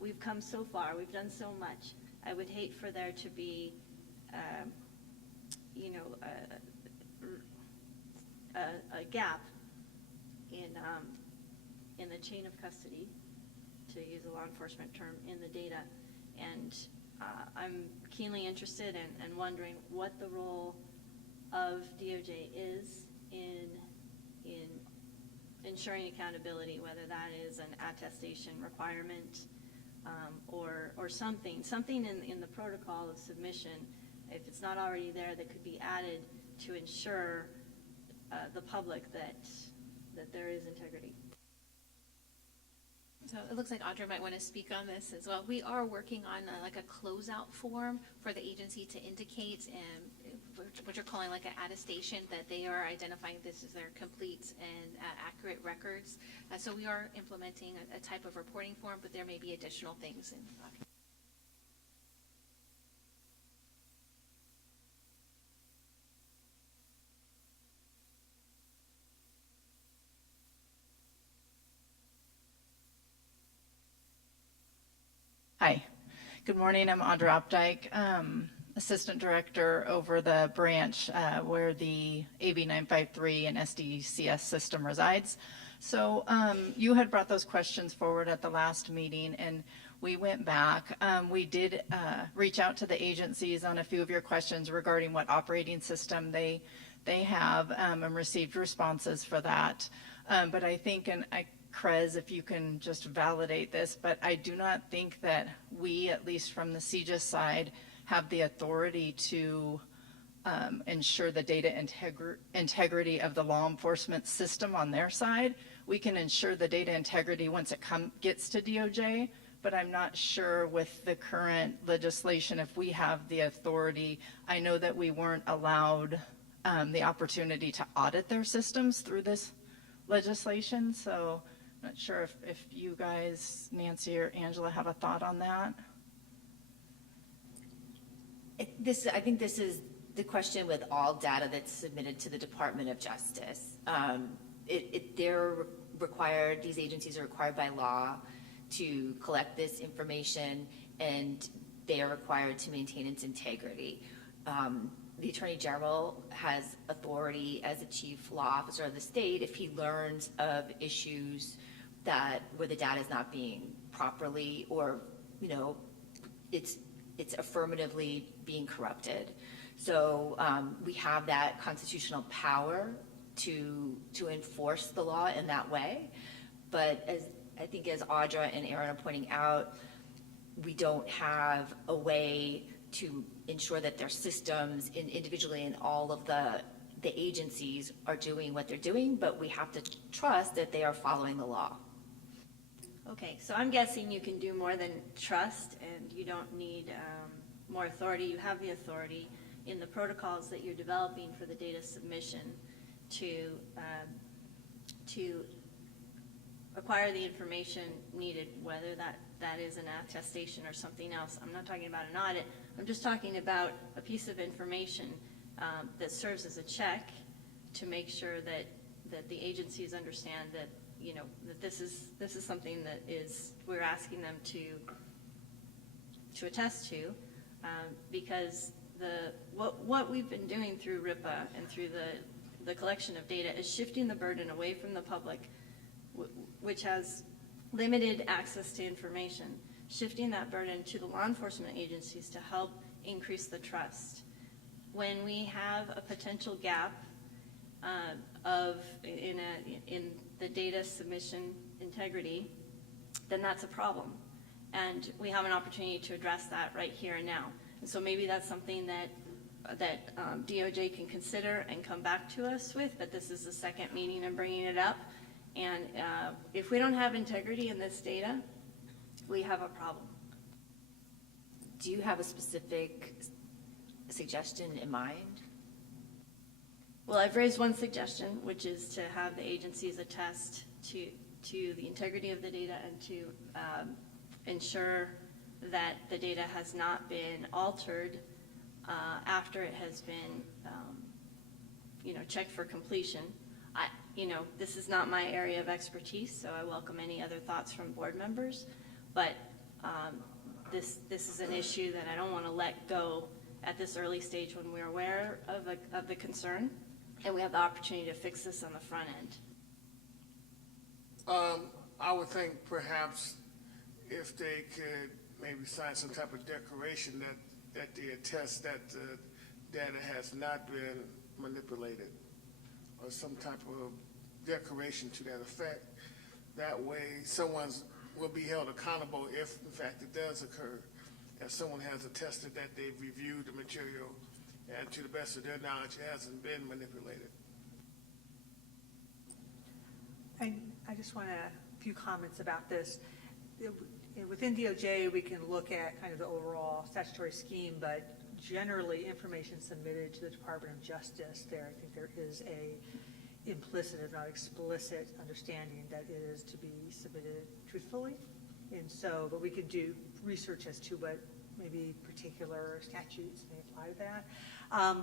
we've come so far, we've done so much. I would hate for there to be, a gap in the chain of custody, to use a law enforcement term, in the data. And I'm keenly interested and wondering what the role of DOJ is in ensuring accountability, whether that is an attestation requirement, or something in the protocol of submission, if it's not already there, that could be added to ensure the public that there is integrity. So it looks like Audra might want to speak on this as well. We are working on like a closeout form for the agency to indicate what you're calling like an attestation that they are identifying this as their complete and accurate records. So we are implementing a type of reporting form, but there may be additional things in. Hi, good morning. I'm Audra Opdyke, Assistant Director over the branch where the AB 953 and SDCS system resides. So you had brought those questions forward at the last meeting, and we went back. We did reach out to the agencies on a few of your questions regarding what operating system they have, and received responses for that. But I think, Krez, if you can just validate this, but I do not think that we, at least from the CJIS side, have the authority to ensure the data integrity of the law enforcement system on their side. We can ensure the data integrity once it gets to DOJ, but I'm not sure with the current legislation if we have the authority. I know that we weren't allowed the opportunity to audit their systems through this legislation, so I'm not sure if you guys, Nancy or Angela, have a thought on that. I think this is the question with all data that's submitted to the Department of Justice. These agencies are required by law to collect this information, and they are required to maintain its integrity. The Attorney General has authority as a chief law officer of the state if he learns of issues where the data is not being properly, or it's affirmatively being corrupted. So we have that constitutional power to enforce the law in that way. But I think as Audra and Aaron are pointing out, we don't have a way to ensure that their systems individually in all of the agencies are doing what they're doing, but we have to trust that they are following the law. Okay, so I'm guessing you can do more than trust, and you don't need more authority. You have the authority in the protocols that you're developing for the data submission to acquire the information needed, whether that is an attestation or something else. I'm not talking about an audit, I'm just talking about a piece of information that serves as a check to make sure that the agencies understand that, you know, that this is something that we're asking them to attest to, because what we've been doing through RIPA and through the collection of data is shifting the burden away from the public, which has limited access to information, shifting that burden to the law enforcement agencies to help increase the trust. When we have a potential gap in the data submission integrity, then that's a problem. And we have an opportunity to address that right here and now. And so maybe that's something that DOJ can consider and come back to us with, but this is the second meeting I'm bringing it up. And if we don't have integrity in this data, we have a problem. Do you have a specific suggestion in mind? Well, I've raised one suggestion, which is to have the agencies attest to the integrity of the data and to ensure that the data has not been altered after it has been, checked for completion. This is not my area of expertise, so I welcome any other thoughts from board members. But this is an issue that I don't want to let go at this early stage when we're aware of the concern, and we have the opportunity to fix this on the front end. I would think perhaps if they could maybe sign some type of declaration that they attest that the data has not been manipulated, or some type of declaration to that effect. That way someone will be held accountable if in fact it does occur, and someone has attested that they've reviewed the material and to the best of their knowledge it hasn't been manipulated. I just want a few comments about this. Within DOJ, we can look at kind of the overall statutory scheme, but generally information submitted to the Department of Justice, I think there is a implicit, if not explicit, understanding that it is to be submitted truthfully. And so, but we could do research as to what maybe particular statutes may apply to that.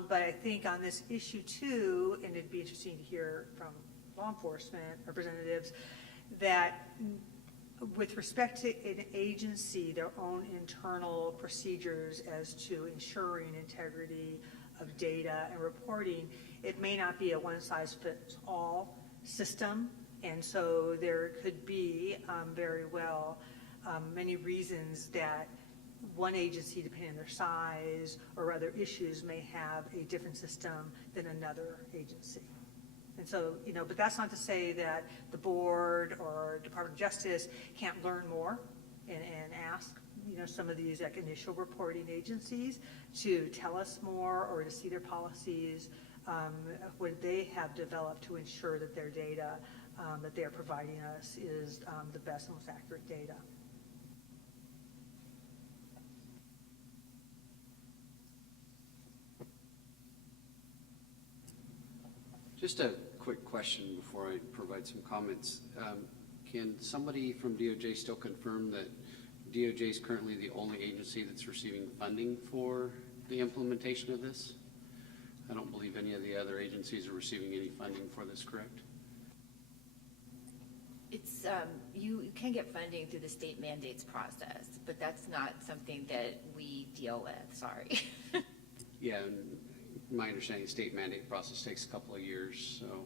But I think on this issue too, and it'd be interesting to hear from law enforcement representatives, that with respect to an agency, their own internal procedures as to ensuring integrity of data and reporting, it may not be a one-size-fits-all system. And so there could be very well many reasons that one agency, depending on their size or other issues, may have a different system than another agency. And so, but that's not to say that the board or Department of Justice can't learn more and ask, some of these initial reporting agencies to tell us more or to see their policies, what they have developed to ensure that their data that they are providing us is the best and most accurate data. Just a quick question before I provide some comments. Can somebody from DOJ still confirm that DOJ is currently the only agency that's receiving funding for the implementation of this? I don't believe any of the other agencies are receiving any funding for this, correct? It's, you can get funding through the state mandates process, but that's not something that we deal with, sorry. Yeah, and my understanding, the state mandate process takes a couple of years, so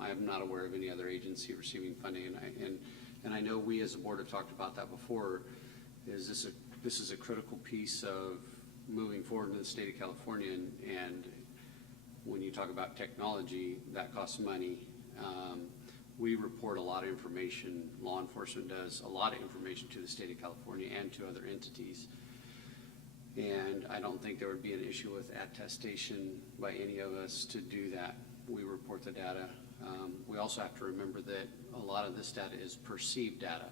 I am not aware of any other agency receiving funding. And I know we as a board have talked about that before. This is a critical piece of moving forward in the state of California, and when you talk about technology, that costs money. We report a lot of information. Law enforcement does a lot of information to the state of California and to other entities. And I don't think there would be an issue with attestation by any of us to do that. We report the data. We also have to remember that a lot of this data is perceived data.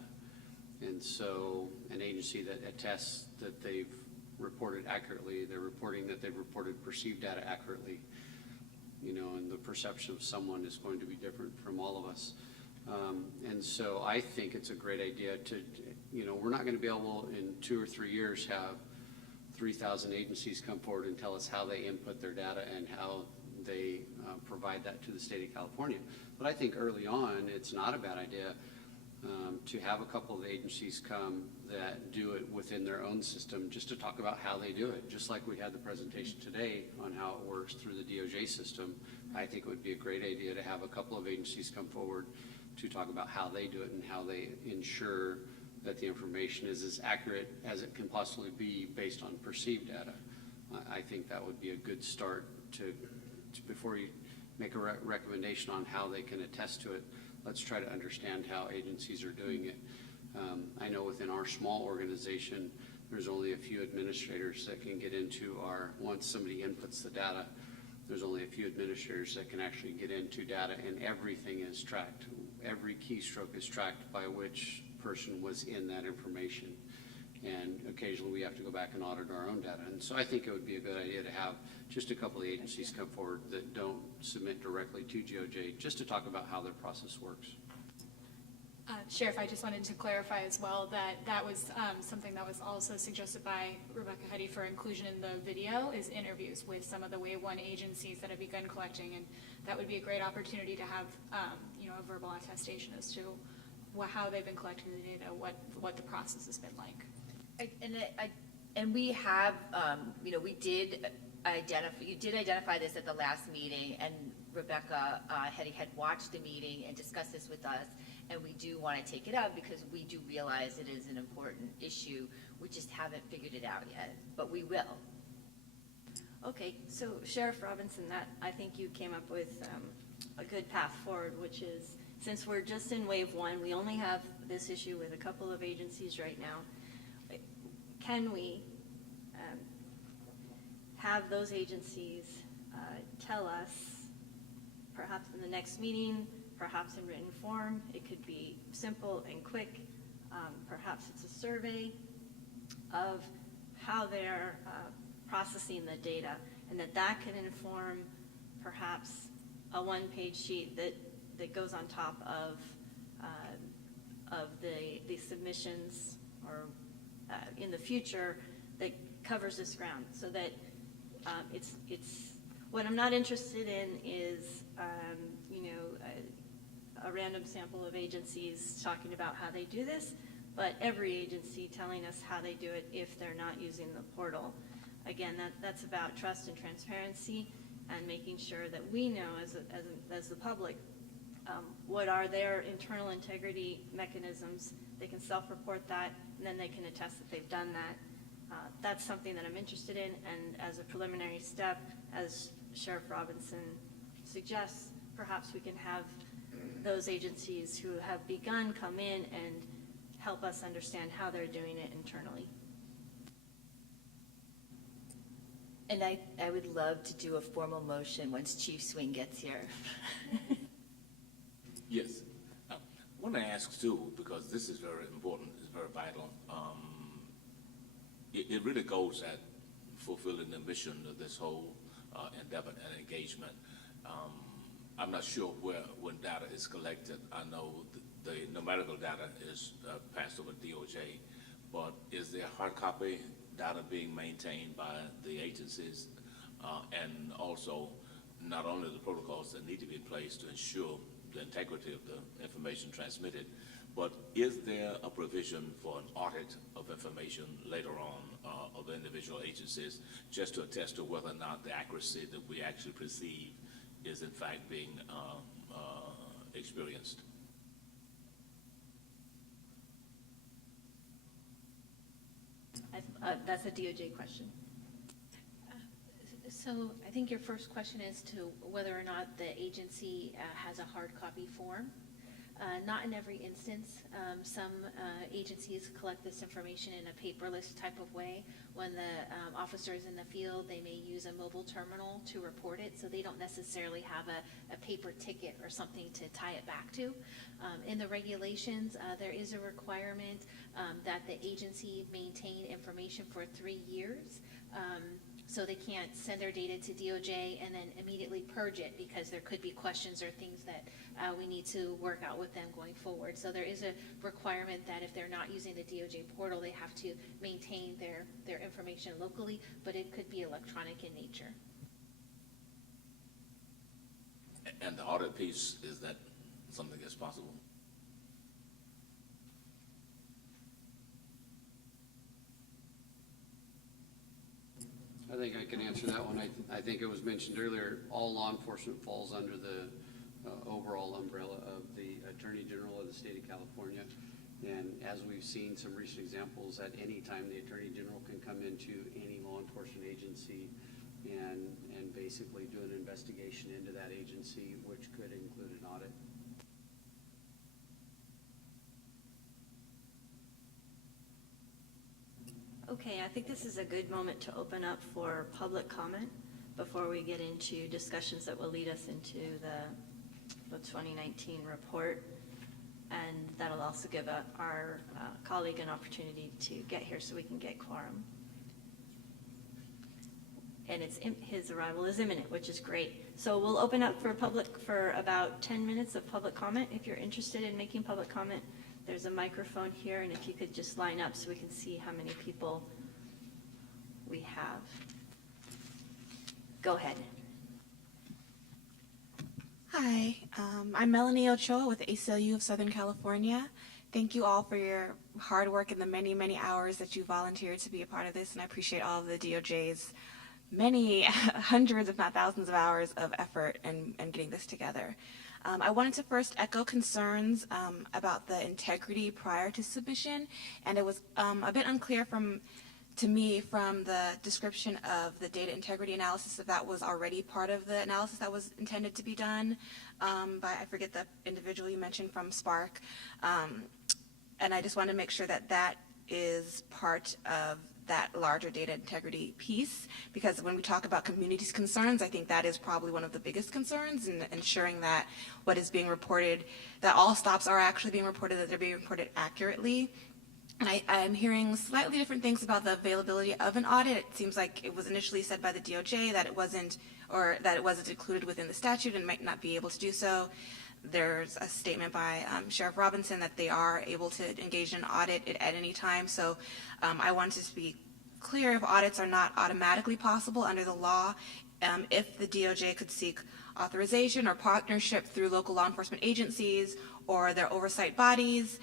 And so an agency that attests that they've reported accurately, they're reporting that they've reported perceived data accurately. And the perception of someone is going to be different from all of us. And so I think it's a great idea to, we're not going to be able in 2 or 3 years have 3,000 agencies come forward and tell us how they input their data and how they provide that to the state of California. But I think early on, it's not a bad idea to have a couple of agencies come that do it within their own system, just to talk about how they do it. Just like we had the presentation today on how it works through the DOJ system, I think it would be a great idea to have a couple of agencies come forward to talk about how they do it and how they ensure that the information is as accurate as it can possibly be based on perceived data. I think that would be a good start to before you make a recommendation on how they can attest to it. Let's try to understand how agencies are doing it. I know within our small organization, there's only a few administrators that can get into once somebody inputs the data, there's only a few administrators that can actually get into data, and everything is tracked. Every keystroke is tracked by which person was in that information. And occasionally we have to go back and audit our own data. And so I think it would be a good idea to have just a couple of agencies come forward that don't submit directly to GOJ, just to talk about how their process works. Sheriff, I just wanted to clarify as well that that was something that was also suggested by Rebecca Huddy for inclusion in the video, is interviews with some of the Wave 1 agencies that have begun collecting, and that would be a great opportunity to have a verbal attestation as to how they've been collecting the data, what the process has been like. And we have, we did identify, you did identify this at the last meeting, and Rebecca had watched the meeting and discussed this with us, and we do want to take it up because we do realize it is an important issue. We just haven't figured it out yet, but we will. Okay, so Sheriff Robinson, I think you came up with a good path forward, which is, since we're just in Wave 1, we only have this issue with a couple of agencies right now. Can we have those agencies tell us, perhaps in the next meeting, perhaps in written form, it could be simple and quick, perhaps it's a survey of how they're processing the data, and that can inform perhaps a one-page sheet that goes on top of the submissions, or in the future, that covers this ground, so that it's what I'm not interested in is a random sample of agencies talking about how they do this, but every agency telling us how they do it if they're not using the portal. Again, that's about trust and transparency, and making sure that we know as the public what are their internal integrity mechanisms. They can self-report that, and then they can attest that they've done that. That's something that I'm interested in, and as a preliminary step, as Sheriff Robinson suggests, perhaps we can have those agencies who have begun come in and help us understand how they're doing it internally. And I would love to do a formal motion once Chief Swing gets here. Yes. I want to ask too, because this is very important, it's very vital. It really goes at fulfilling the mission of this whole endeavor and engagement. I'm not sure when data is collected. I know the numerical data is passed over to DOJ, but is there hard copy data being maintained by the agencies? And also, not only the protocols that need to be in place to ensure the integrity of the information transmitted, but is there a provision for an audit of information later on of individual agencies, just to attest to whether or not the accuracy that we actually perceive is in fact being experienced? That's a DOJ question. So I think your first question is to whether or not the agency has a hard copy form. Not in every instance. Some agencies collect this information in a paperless type of way. When the officer is in the field, they may use a mobile terminal to report it, so they don't necessarily have a paper ticket or something to tie it back to. In the regulations, there is a requirement that the agency maintain information for 3 years. So they can't send their data to DOJ and then immediately purge it, because there could be questions or things that we need to work out with them going forward. So there is a requirement that if they're not using the DOJ portal, they have to maintain their information locally, but it could be electronic in nature. And the audit piece, is that something that's possible? I think I can answer that one. I think it was mentioned earlier, all law enforcement falls under the overall umbrella of the Attorney General of the state of California. And as we've seen some recent examples, at any time the Attorney General can come into any law enforcement agency and basically do an investigation into that agency, which could include an audit. Okay, I think this is a good moment to open up for public comment before we get into discussions that will lead us into the 2019 report. And that'll also give our colleague an opportunity to get here so we can get quorum. And his arrival is imminent, which is great. So we'll open up for about 10 minutes of public comment. If you're interested in making public comment, there's a microphone here, and if you could just line up so we can see how many people we have. Go ahead. Hi, I'm Melanie Ochoa with ACLU of Southern California. Thank you all for your hard work and the many, many hours that you volunteered to be a part of this, and I appreciate all of the DOJ's many hundreds, if not thousands of hours of effort in getting this together. I wanted to first echo concerns about the integrity prior to submission, and it was a bit unclear to me from the description of the data integrity analysis that was already part of the analysis that was intended to be done by, I forget the individual you mentioned from Spark, and I just wanted to make sure that that is part of that larger data integrity piece, because when we talk about community's concerns, I think that is probably one of the biggest concerns in ensuring that what is being reported, that all stops are actually being reported, that they're being reported accurately. And I'm hearing slightly different things about the availability of an audit. It seems like it was initially said by the DOJ that it wasn't, or that it wasn't included within the statute and might not be able to do so. There's a statement by Sheriff Robinson that they are able to engage in an audit at any time. So I wanted to be clear, if audits are not automatically possible under the law, if the DOJ could seek authorization or partnership through local law enforcement agencies or their oversight bodies,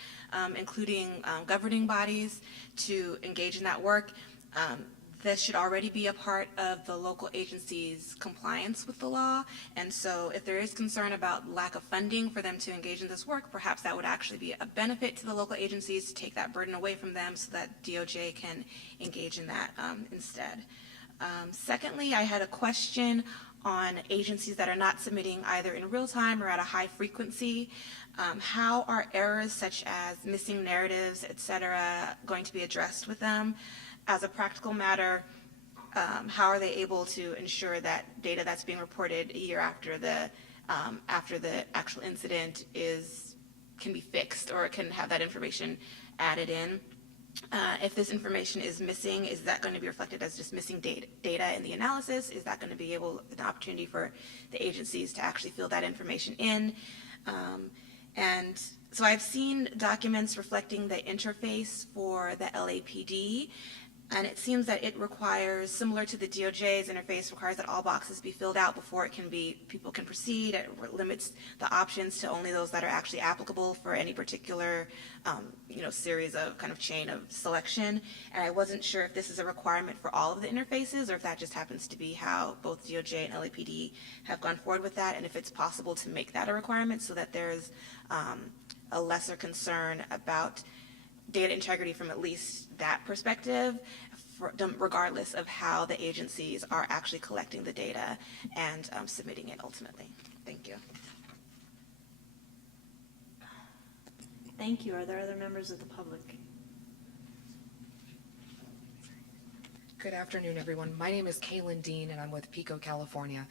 including governing bodies, to engage in that work. This should already be a part of the local agency's compliance with the law, and so if there is concern about lack of funding for them to engage in this work, perhaps that would actually be a benefit to the local agencies to take that burden away from them so that DOJ can engage in that instead. Secondly, I had a question on agencies that are not submitting either in real time or at a high frequency. How are errors such as missing narratives, et cetera, going to be addressed with them? As a practical matter, how are they able to ensure that data that's being reported a year after the actual incident can be fixed or can have that information added in? If this information is missing, is that going to be reflected as just missing data in the analysis? Is that going to be an opportunity for the agencies to actually fill that information in? And so I've seen documents reflecting the interface for the LAPD, and it seems that it requires, similar to the DOJ's interface, requires that all boxes be filled out before people can proceed. It limits the options to only those that are actually applicable for any particular, series of kind of chain of selection. And I wasn't sure if this is a requirement for all of the interfaces or if that just happens to be how both DOJ and LAPD have gone forward with that, and if it's possible to make that a requirement so that there's a lesser concern about data integrity from at least that perspective, regardless of how the agencies are actually collecting the data and submitting it ultimately. Thank you. Thank you. Are there other members of the public? Good afternoon, everyone. My name is Kaylin Dean, and I'm with Pico, California.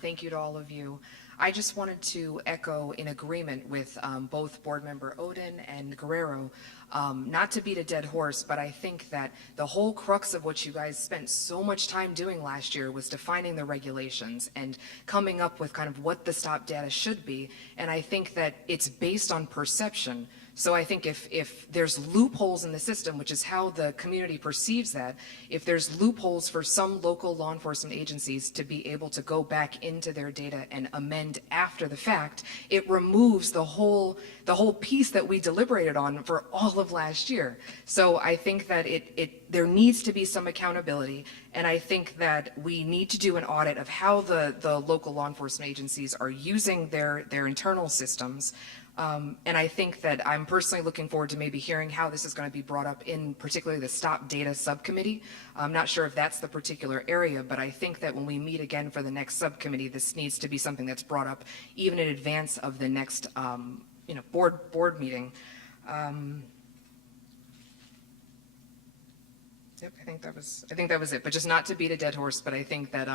Thank you to all of you. I just wanted to echo in agreement with both Board Member Oden and Guerrero, not to beat a dead horse, but I think that the whole crux of what you guys spent so much time doing last year was defining the regulations and coming up with kind of what the stop data should be. And I think that it's based on perception. So I think if there's loopholes in the system, which is how the community perceives that, if there's loopholes for some local law enforcement agencies to be able to go back into their data and amend after the fact, it removes the whole piece that we deliberated on for all of last year. So I think that there needs to be some accountability, and I think that we need to do an audit of how the local law enforcement agencies are using their internal systems. And I think that I'm personally looking forward to maybe hearing how this is going to be brought up in particularly the Stop Data Subcommittee. I'm not sure if that's the particular area, but I think that when we meet again for the next subcommittee, this needs to be something that's brought up even in advance of the next board meeting. Yep, I think that was it. But just not to beat a dead horse, but I think that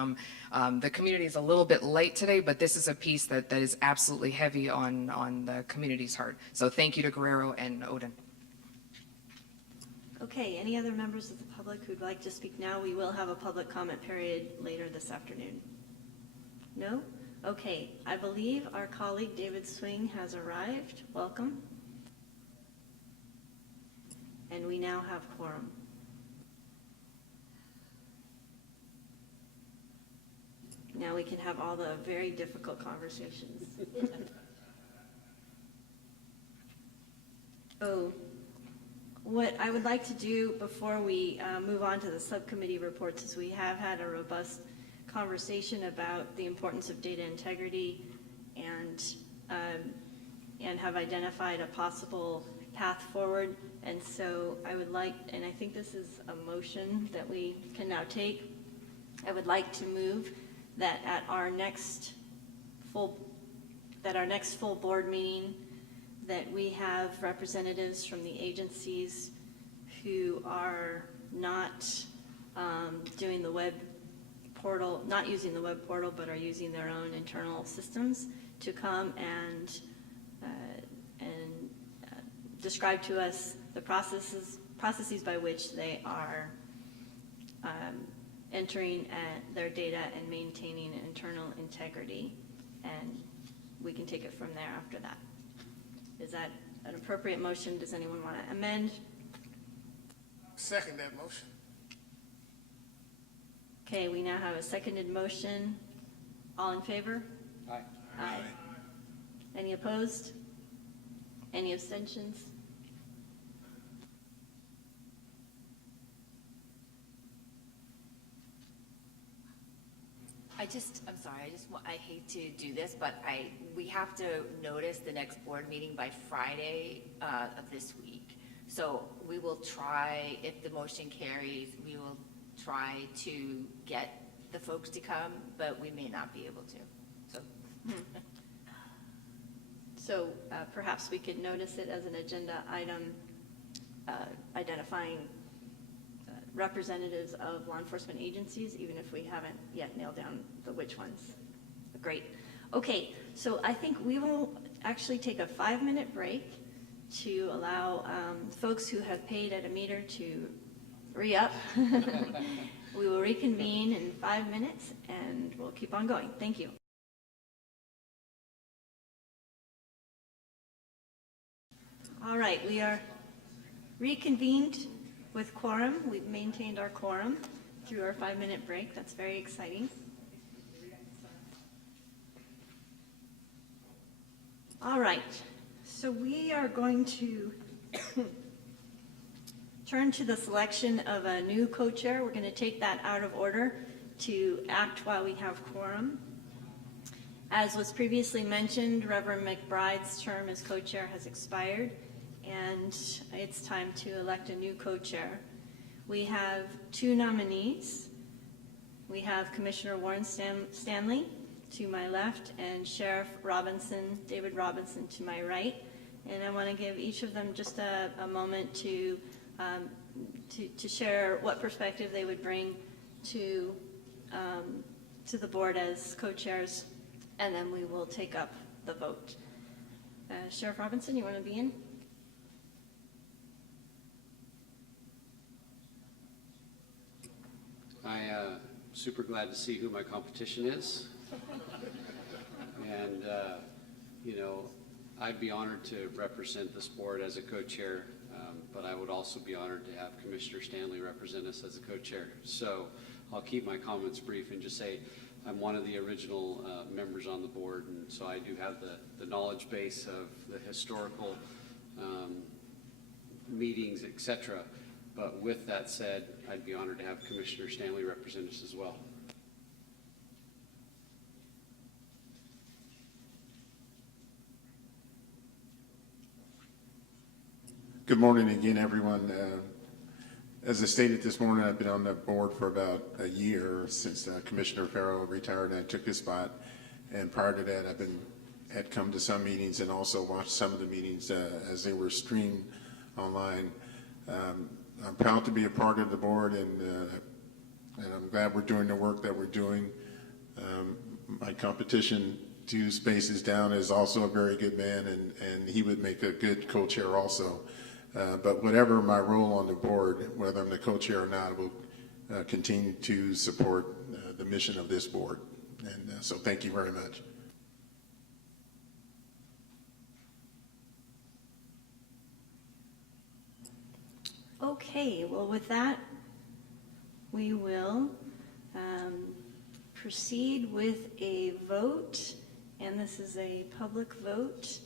the community is a little bit late today, but this is a piece that is absolutely heavy on the community's heart. So thank you to Guerrero and Oden. Okay, any other members of the public who'd like to speak now? We will have a public comment period later this afternoon. No? Okay, I believe our colleague David Swing has arrived. Welcome. And we now have quorum. Now we can have all the very difficult conversations. What I would like to do before we move on to the subcommittee reports is we have had a robust conversation about the importance of data integrity and have identified a possible path forward. And so I would like, and I think this is a motion that we can now take, I would like to move that at our next full board meeting, that we have representatives from the agencies who are not doing the web portal, not using the web portal, but are using their own internal systems to come and describe to us the processes by which they are entering their data and maintaining internal integrity, and we can take it from there after that. Is that an appropriate motion? Does anyone want to amend? Second that motion. Okay, we now have a seconded motion. All in favor? Aye. Aye. Any opposed? Any abstentions? I'm sorry, I hate to do this, but we have to notice the next board meeting by Friday of this week. So we will try, if the motion carries, we will try to get the folks to come, but we may not be able to, so. So perhaps we could notice it as an agenda item, identifying representatives of law enforcement agencies, even if we haven't yet nailed down the which ones. Great. Okay, so I think we will actually take a 5-minute break to allow folks who have paid at a meter to re-up. We will reconvene in 5 minutes and we'll keep on going. Thank you. All right, we are reconvened with quorum. We've maintained our quorum through our 5-minute break. That's very exciting. All right, so we are going to turn to the selection of a new co-chair. We're going to take that out of order to act while we have quorum. As was previously mentioned, Reverend McBride's term as co-chair has expired, and it's time to elect a new co-chair. We have 2 nominees. We have Commissioner Warren Stanley to my left and Sheriff David Robinson to my right. And I want to give each of them just a moment to to share what perspective they would bring to the board as co-chairs, and then we will take up the vote. Sheriff Robinson, you want to begin? I'm super glad to see who my competition is. And, you know, I'd be honored to represent this board as a co-chair, but I would also be honored to have Commissioner Stanley represent us as a co-chair. So I'll keep my comments brief and just say I'm one of the original members on the board, and so I do have the knowledge base of the historical meetings, et cetera. But with that said, I'd be honored to have Commissioner Stanley represent us as well. Good morning again, everyone. As I stated this morning, I've been on the board for about a year since Commissioner Farrell retired and I took his spot. And prior to that, had come to some meetings and also watched some of the meetings as they were streamed online. I'm proud to be a part of the board, and I'm glad we're doing the work that we're doing. My competition 2 spaces down is also a very good man, and he would make a good co-chair also. But whatever my role on the board, whether I'm the co-chair or not, I will continue to support the mission of this board. And so thank you very much. Okay, well, with that, we will proceed with a vote, and this is a public vote.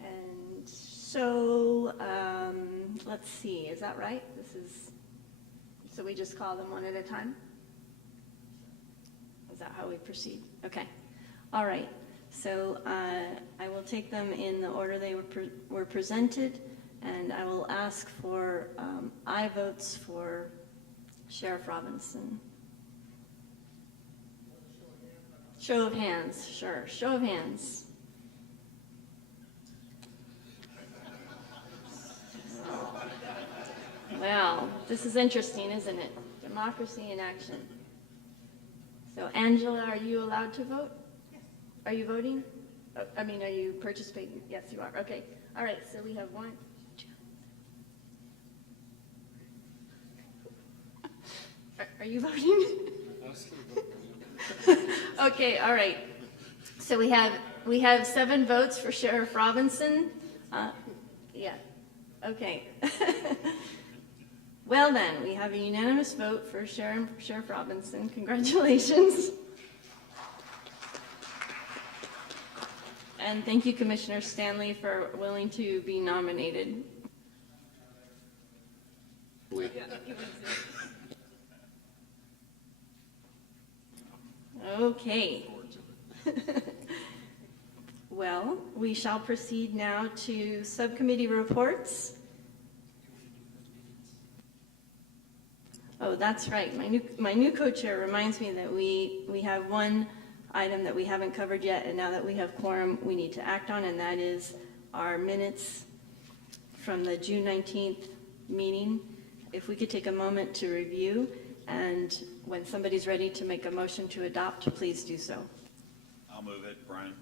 And so, let's see, is that right? So we just call them one at a time? Is that how we proceed? Okay. All right. So I will take them in the order they were presented. And I will ask for aye votes for Sheriff Robinson. Show of hands, sure. Show of hands. Well, this is interesting, isn't it? Democracy in action. So, Angela, are you allowed to vote? Yes. Are you voting? Are you participating? Yes, you are. Okay. All right, so we have 1, 2. Are you voting? Okay, all right. So we have 7 votes for Sheriff Robinson. Yeah. Okay. Well then, we have a unanimous vote for Sheriff Robinson. Congratulations. And thank you, Commissioner Stanley, for willing to be nominated. Okay. Well, we shall proceed now to subcommittee reports. Oh, that's right. My new co-chair reminds me that we have one item that we haven't covered yet, and now that we have quorum, we need to act on, and that is our minutes from the June 19th meeting. If we could take a moment to review, and when somebody's ready to make a motion to adopt, please do so. I'll move it, Brian.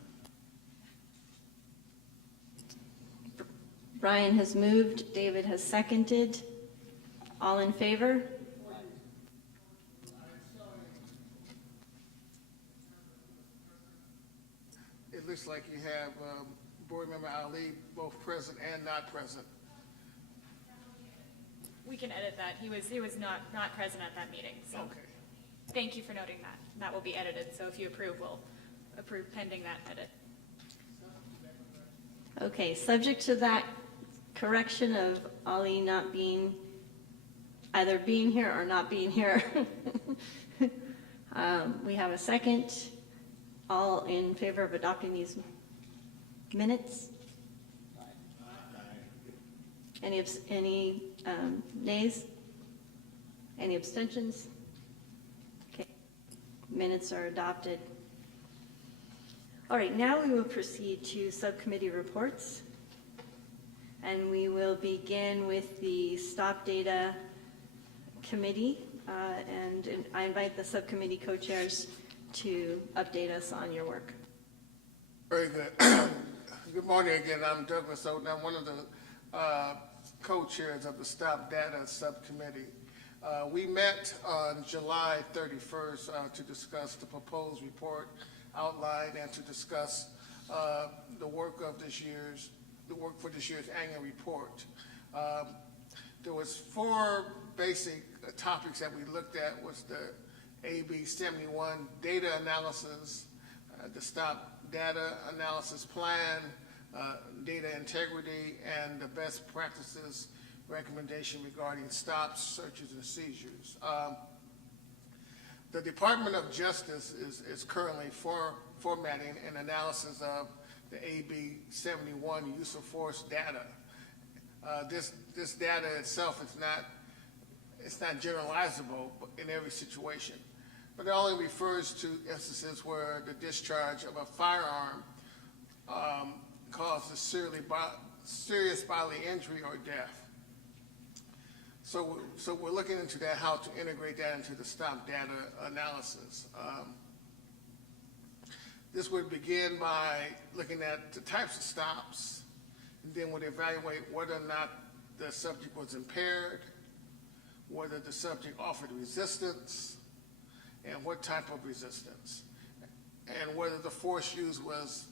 Brian has moved, David has seconded. All in favor? It looks like you have Board Member Ali both present and not present. We can edit that. He was not present at that meeting, so. Okay. Thank you for noting that. That will be edited, so if you approve, we'll approve pending that edit. Okay, subject to that correction of Ali not being, either being here or not being here. We have a second. All in favor of adopting these minutes? Any nays? Any abstentions? Okay, minutes are adopted. All right, now we will proceed to subcommittee reports. And we will begin with the Stop Data Committee, and I invite the subcommittee co-chairs to update us on your work. Very good. Good morning again. I'm Douglas Oden. I'm one of the co-chairs of the Stop Data Subcommittee. We met on July 31st to discuss the proposed report outline and to discuss the work for this year's annual report. There was 4 basic topics that we looked at. Was the AB 71 data analysis, the Stop Data Analysis Plan, data integrity, and the best practices recommendation regarding stops, searches, and seizures. The Department of Justice is currently formatting an analysis of the AB 71 use of force data. This data itself it's not generalizable in every situation, but it only refers to instances where the discharge of a firearm causes serious bodily injury or death. So we're looking into that, how to integrate that into the stop data analysis. This would begin by looking at the types of stops, and then would evaluate whether or not the subject was impaired, whether the subject offered resistance, and what type of resistance, and whether the force used was,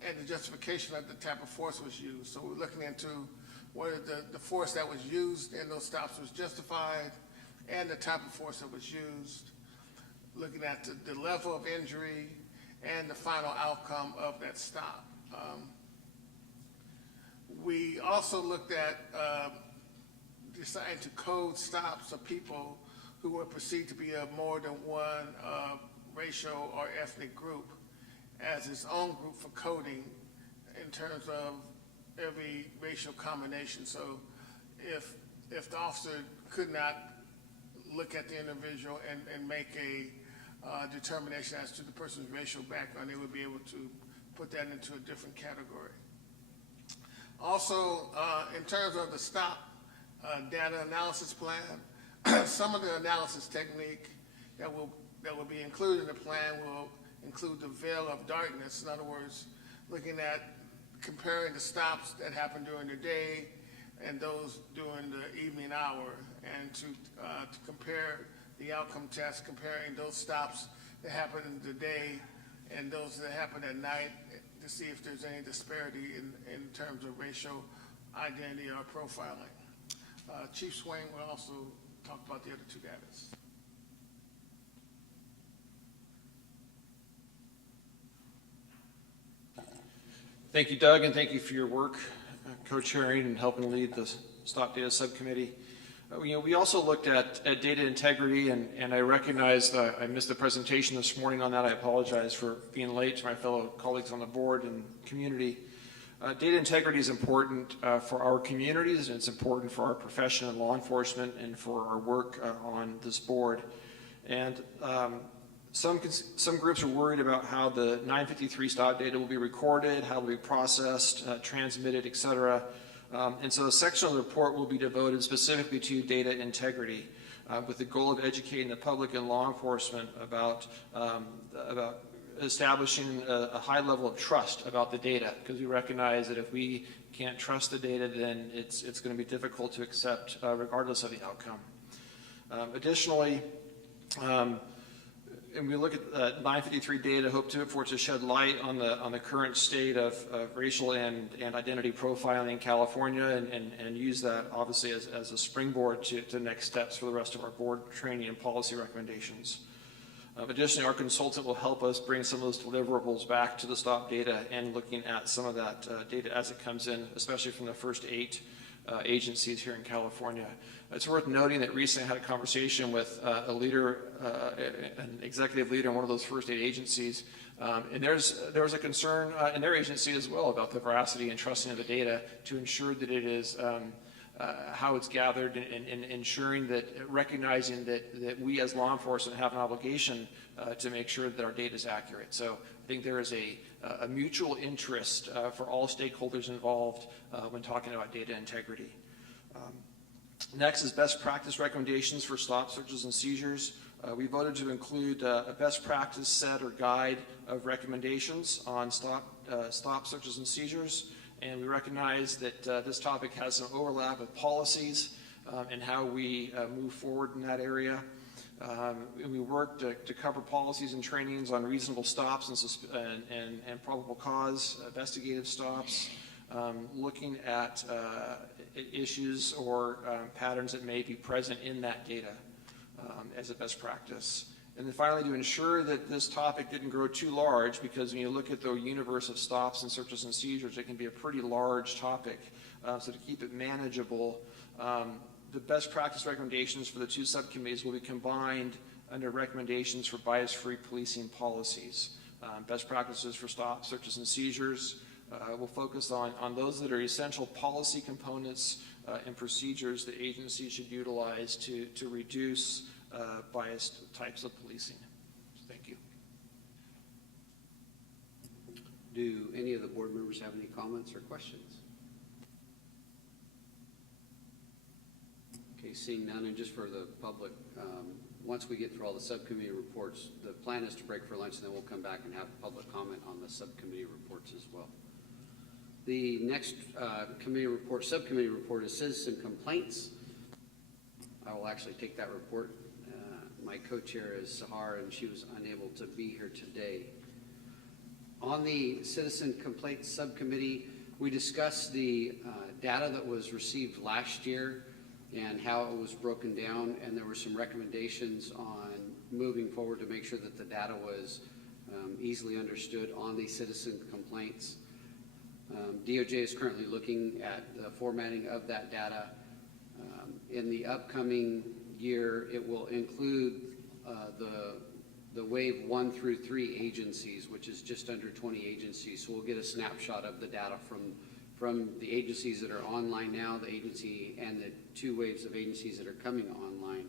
and the justification of the type of force was used. So we're looking into whether the force that was used in those stops was justified and the type of force that was used, looking at the level of injury and the final outcome of that stop. We also looked at deciding to code stops of people who were perceived to be of more than one racial or ethnic group as its own group for coding in terms of every racial combination. So if the officer could not look at the individual and make a determination as to the person's racial background, they would be able to put that into a different category. Also, in terms of the stop data analysis plan, some of the analysis technique that will be included in the plan will include the veil of darkness. In other words, looking at comparing the stops that happen during the day and those during the evening hour, and to compare the outcome test, comparing those stops that happen in the day and those that happen at night, to see if there's any disparity in terms of racial identity or profiling. Chief Swain will also talk about the other 2 data. Thank you, Doug, and thank you for your work co-chairing and helping lead the Stop Data Subcommittee. We also looked at data integrity, and I recognize that I missed the presentation this morning on that. I apologize for being late to my fellow colleagues on the board and community. Data integrity is important for our communities, and it's important for our profession in law enforcement and for our work on this board. And some groups are worried about how the 953 stop data will be recorded, how it will be processed, transmitted, et cetera. And so a section of the report will be devoted specifically to data integrity, with the goal of educating the public and law enforcement about establishing a high level of trust about the data, because we recognize that if we can't trust the data, then it's going to be difficult to accept regardless of the outcome. Additionally, and we look at 953 data, hope for it to shed light on the current state of racial and identity profiling in California, and use that obviously as a springboard to next steps for the rest of our board training and policy recommendations. Additionally, our consultant will help us bring some of those deliverables back to the stop data and looking at some of that data as it comes in, especially from the first 8 agencies here in California. It's worth noting that recently I had a conversation with a leader, an executive leader in one of those first 8 agencies, and there was a concern in their agency as well about the veracity and trusting of the data to ensure that it is how it's gathered, and ensuring that, recognizing that we as law enforcement have an obligation to make sure that our data is accurate. So I think there is a mutual interest for all stakeholders involved when talking about data integrity. Next is best practice recommendations for stop searches and seizures. We voted to include a best practice set or guide of recommendations on stop searches and seizures, and we recognize that this topic has some overlap with policies and how we move forward in that area. And we worked to cover policies and trainings on reasonable stops and probable cause, investigative stops, looking at issues or patterns that may be present in that data as a best practice. And then finally, to ensure that this topic didn't grow too large, because when you look at the universe of stops and searches and seizures, it can be a pretty large topic. So to keep it manageable, the best practice recommendations for the two subcommittees will be combined under recommendations for bias-free policing policies. Best practices for stop searches and seizures will focus on those that are essential policy components and procedures that agencies should utilize to reduce biased types of policing. Thank you. Do any of the board members have any comments or questions? Okay, seeing none, and just for the public, once we get through all the subcommittee reports, the plan is to break for lunch, and then we'll come back and have public comment on the subcommittee reports as well. The next subcommittee report is citizen complaints. I will actually take that report. My co-chair is Sahar, and she was unable to be here today. On the citizen complaints subcommittee, we discussed the data that was received last year and how it was broken down, and there were some recommendations on moving forward to make sure that the data was easily understood on the citizen complaints. DOJ is currently looking at the formatting of that data. In the upcoming year, it will include the wave 1 through 3 agencies, which is just under 20 agencies. So we'll get a snapshot of the data from the agencies that are online now, the agency and the 2 waves of agencies that are coming online.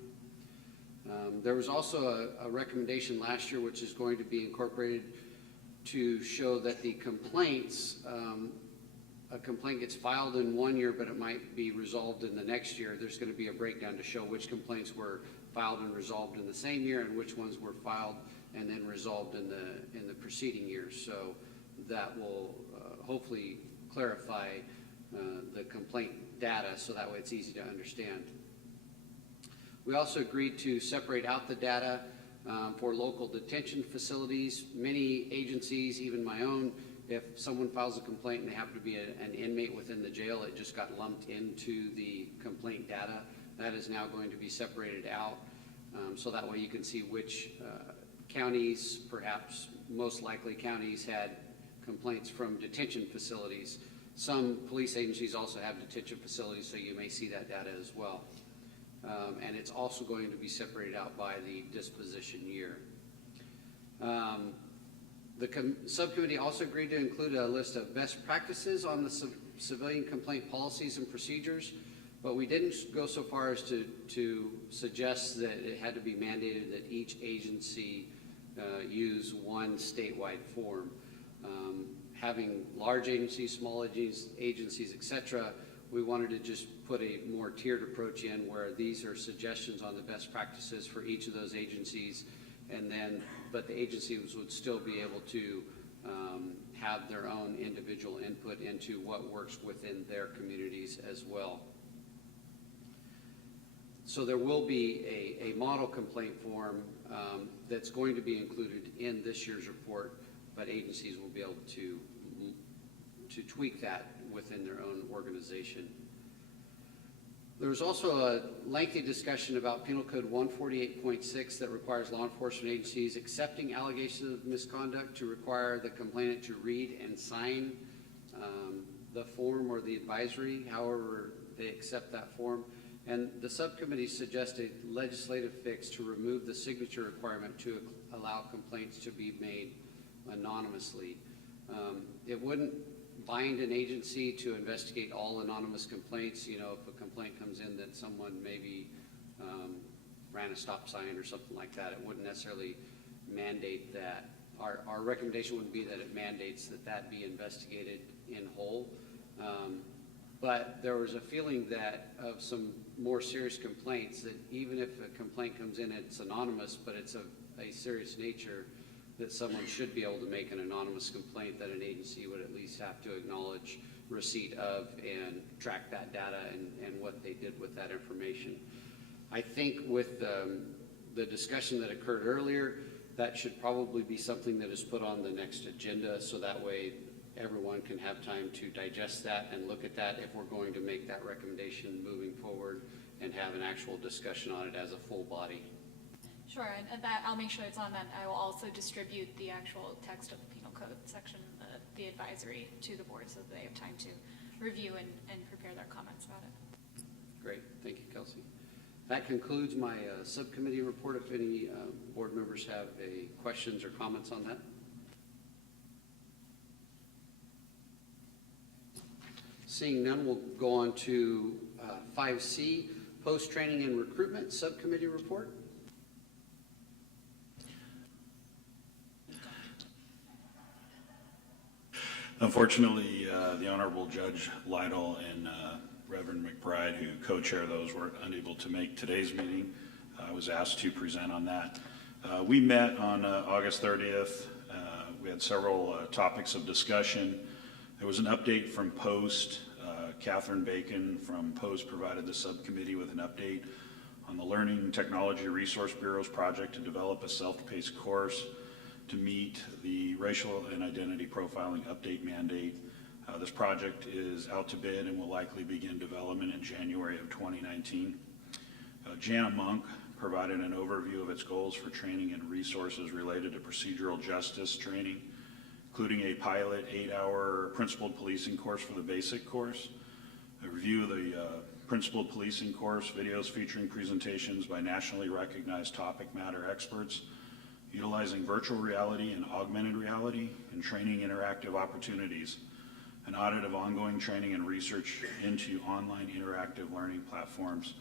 There was also a recommendation last year, which is going to be incorporated to show that the complaints, a complaint gets filed in 1 year, but it might be resolved in the next year. There's going to be a breakdown to show which complaints were filed and resolved in the same year and which ones were filed and then resolved in the preceding year. So that will hopefully clarify the complaint data, so that way it's easy to understand. We also agreed to separate out the data for local detention facilities. Many agencies, even my own, if someone files a complaint and they happen to be an inmate within the jail, it just got lumped into the complaint data. That is now going to be separated out, so that way you can see which counties, perhaps most likely counties, had complaints from detention facilities. Some police agencies also have detention facilities, so you may see that data as well. And it's also going to be separated out by the disposition year. The subcommittee also agreed to include a list of best practices on the civilian complaint policies and procedures, but we didn't go so far as to suggest that it had to be mandated that each agency use one statewide form. Having large agencies, small agencies, etc., we wanted to just put a more tiered approach in where these are suggestions on the best practices for each of those agencies, and then, but the agencies would still be able to have their own individual input into what works within their communities as well. So there will be a model complaint form that's going to be included in this year's report, but agencies will be able to tweak that within their own organization. There was also a lengthy discussion about Penal Code 148.6 that requires law enforcement agencies accepting allegations of misconduct to require the complainant to read and sign the form or the advisory, however they accept that form. And the subcommittee suggested legislative fix to remove the signature requirement to allow complaints to be made anonymously. It wouldn't bind an agency to investigate all anonymous complaints. You know, if a complaint comes in that someone maybe ran a stop sign or something like that, it wouldn't necessarily mandate that our recommendation would be that it mandates that that be investigated in whole. But there was a feeling that of some more serious complaints, that even if a complaint comes in, it's anonymous, but it's of a serious nature, that someone should be able to make an anonymous complaint, that an agency would at least have to acknowledge receipt of and track that data and what they did with that information. I think with the discussion that occurred earlier, that should probably be something that is put on the next agenda, so that way everyone can have time to digest that and look at that if we're going to make that recommendation moving forward and have an actual discussion on it as a full body. Sure, and that, I'll make sure it's on that. I will also distribute the actual text of the penal code section, the advisory, to the board so that they have time to review and prepare their comments about it. Great, thank you, Kelsey. That concludes my subcommittee report. If any board members have any questions or comments on that. Seeing none, we'll go on to 5C, post-training and recruitment subcommittee report. Unfortunately, the Honorable Judge Lytle and Reverend McBride, who co-chair those, were unable to make today's meeting. I was asked to present on that. We met on August 30th. We had several topics of discussion. There was an update from Post. Catherine Bacon from Post provided the subcommittee with an update on the Learning Technology Resource Bureau's project to develop a self-paced course to meet the racial and identity profiling update mandate. This project is out to bid and will likely begin development in January of 2019. Jana Monk provided an overview of its goals for training and resources related to procedural justice training, including a pilot 8-hour principled policing course for the basic course, a review of the principled policing course, videos featuring presentations by nationally recognized topic matter experts, utilizing virtual reality and augmented reality, and training interactive opportunities, an audit of ongoing training and research into online interactive learning platforms.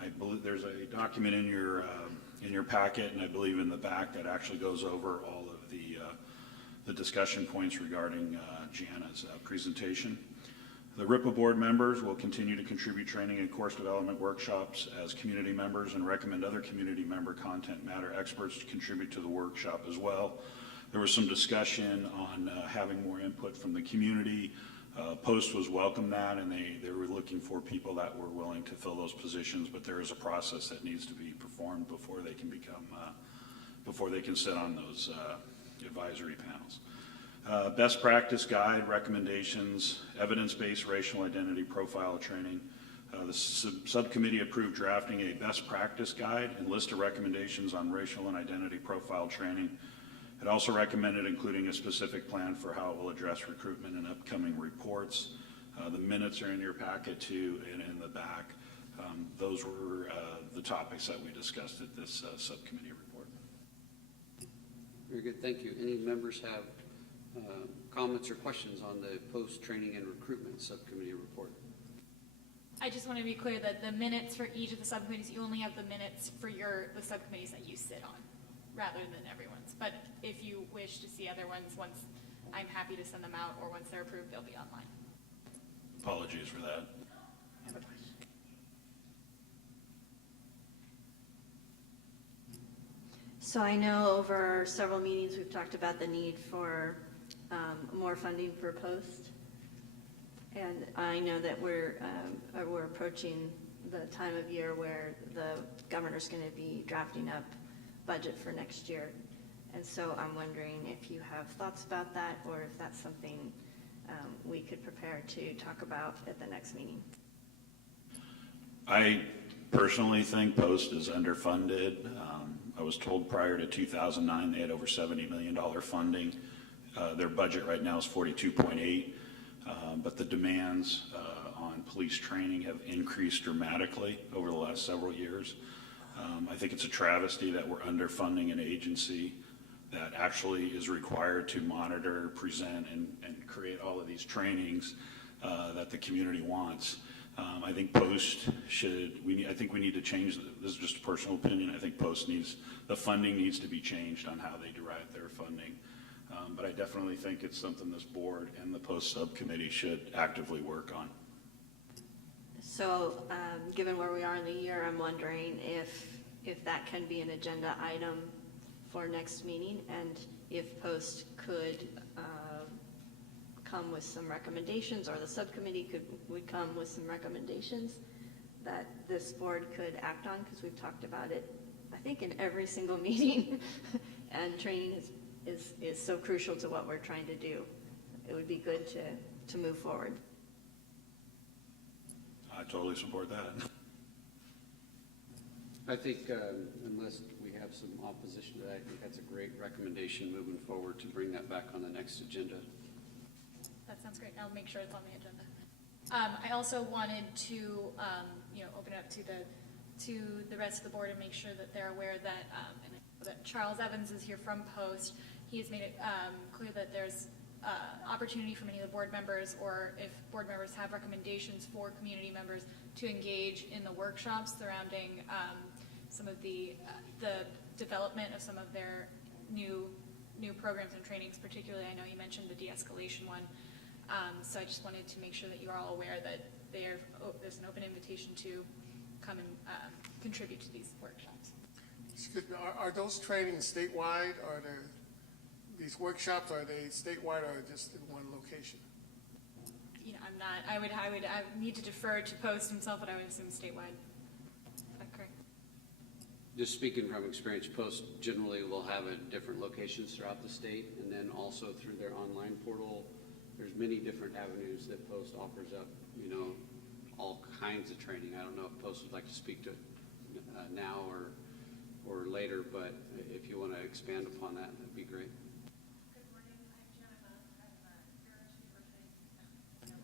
I believe there's a document in your packet, and I believe in the back, that actually goes over all of the discussion points regarding Jana's presentation. The RIPA board members will continue to contribute training and course development workshops as community members and recommend other community member content matter experts to contribute to the workshop as well. There was some discussion on having more input from the community. Post was welcome that, and they were looking for people that were willing to fill those positions, but there is a process that needs to be performed before they can sit on those advisory panels. Best practice guide, recommendations, evidence-based racial identity profile training. The subcommittee approved drafting a best practice guide and list of recommendations on racial and identity profile training. It also recommended including a specific plan for how it will address recruitment in upcoming reports. The minutes are in your packet too, and in the back. Those were the topics that we discussed at this subcommittee report. Very good, thank you. Any members have comments or questions on the post-training and recruitment subcommittee report? I just want to be clear that the minutes for each of the subcommittees, you only have the minutes for the subcommittees that you sit on, rather than everyone's. But if you wish to see other ones, once I'm happy to send them out, or once they're approved, they'll be online. Apologies for that. I have a question. So I know over several meetings, we've talked about the need for more funding for Post. And I know that we're approaching the time of year where the governor's going to be drafting up budget for next year. And so I'm wondering if you have thoughts about that, or if that's something we could prepare to talk about at the next meeting. I personally think Post is underfunded. I was told prior to 2009 they had over $70 million funding. Their budget right now is 42.8, but the demands on police training have increased dramatically over the last several years. I think it's a travesty that we're underfunding an agency that actually is required to monitor, present, and create all of these trainings that the community wants. I think Post I think we need to change, this is just a personal opinion, I think Post the funding needs to be changed on how they derive their funding. But I definitely think it's something this board and the Post subcommittee should actively work on. So, given where we are in the year, I'm wondering if that can be an agenda item for next meeting, and if Post could come with some recommendations, or the subcommittee would come with some recommendations that this board could act on, because we've talked about it, I think, in every single meeting, and training is so crucial to what we're trying to do. It would be good to move forward. I totally support that. I think unless we have some opposition to that, I think that's a great recommendation moving forward to bring that back on the next agenda. That sounds great. I'll make sure it's on the agenda. I also wanted to, open it up to the rest of the board and make sure that they're aware that, that Charles Evans is here from Post. He has made it clear that there's opportunity for many of the board members, or if board members have recommendations for community members, to engage in the workshops surrounding some of the development of some of their new programs and trainings. Particularly, I know you mentioned the de-escalation one. So I just wanted to make sure that you're all aware that there's an open invitation to come and contribute to these workshops. Excuse me, are those trainings statewide, or these workshops, are they statewide or just in one location? I'm not, I would need to defer to Post himself, but I would assume statewide. Is that correct? Just speaking from experience, Post generally will have it at different locations throughout the state, and then also through their online portal. There's many different avenues that Post offers up, all kinds of training. I don't know if Post would like to speak to now or later, but if you want to expand upon that, that'd be great.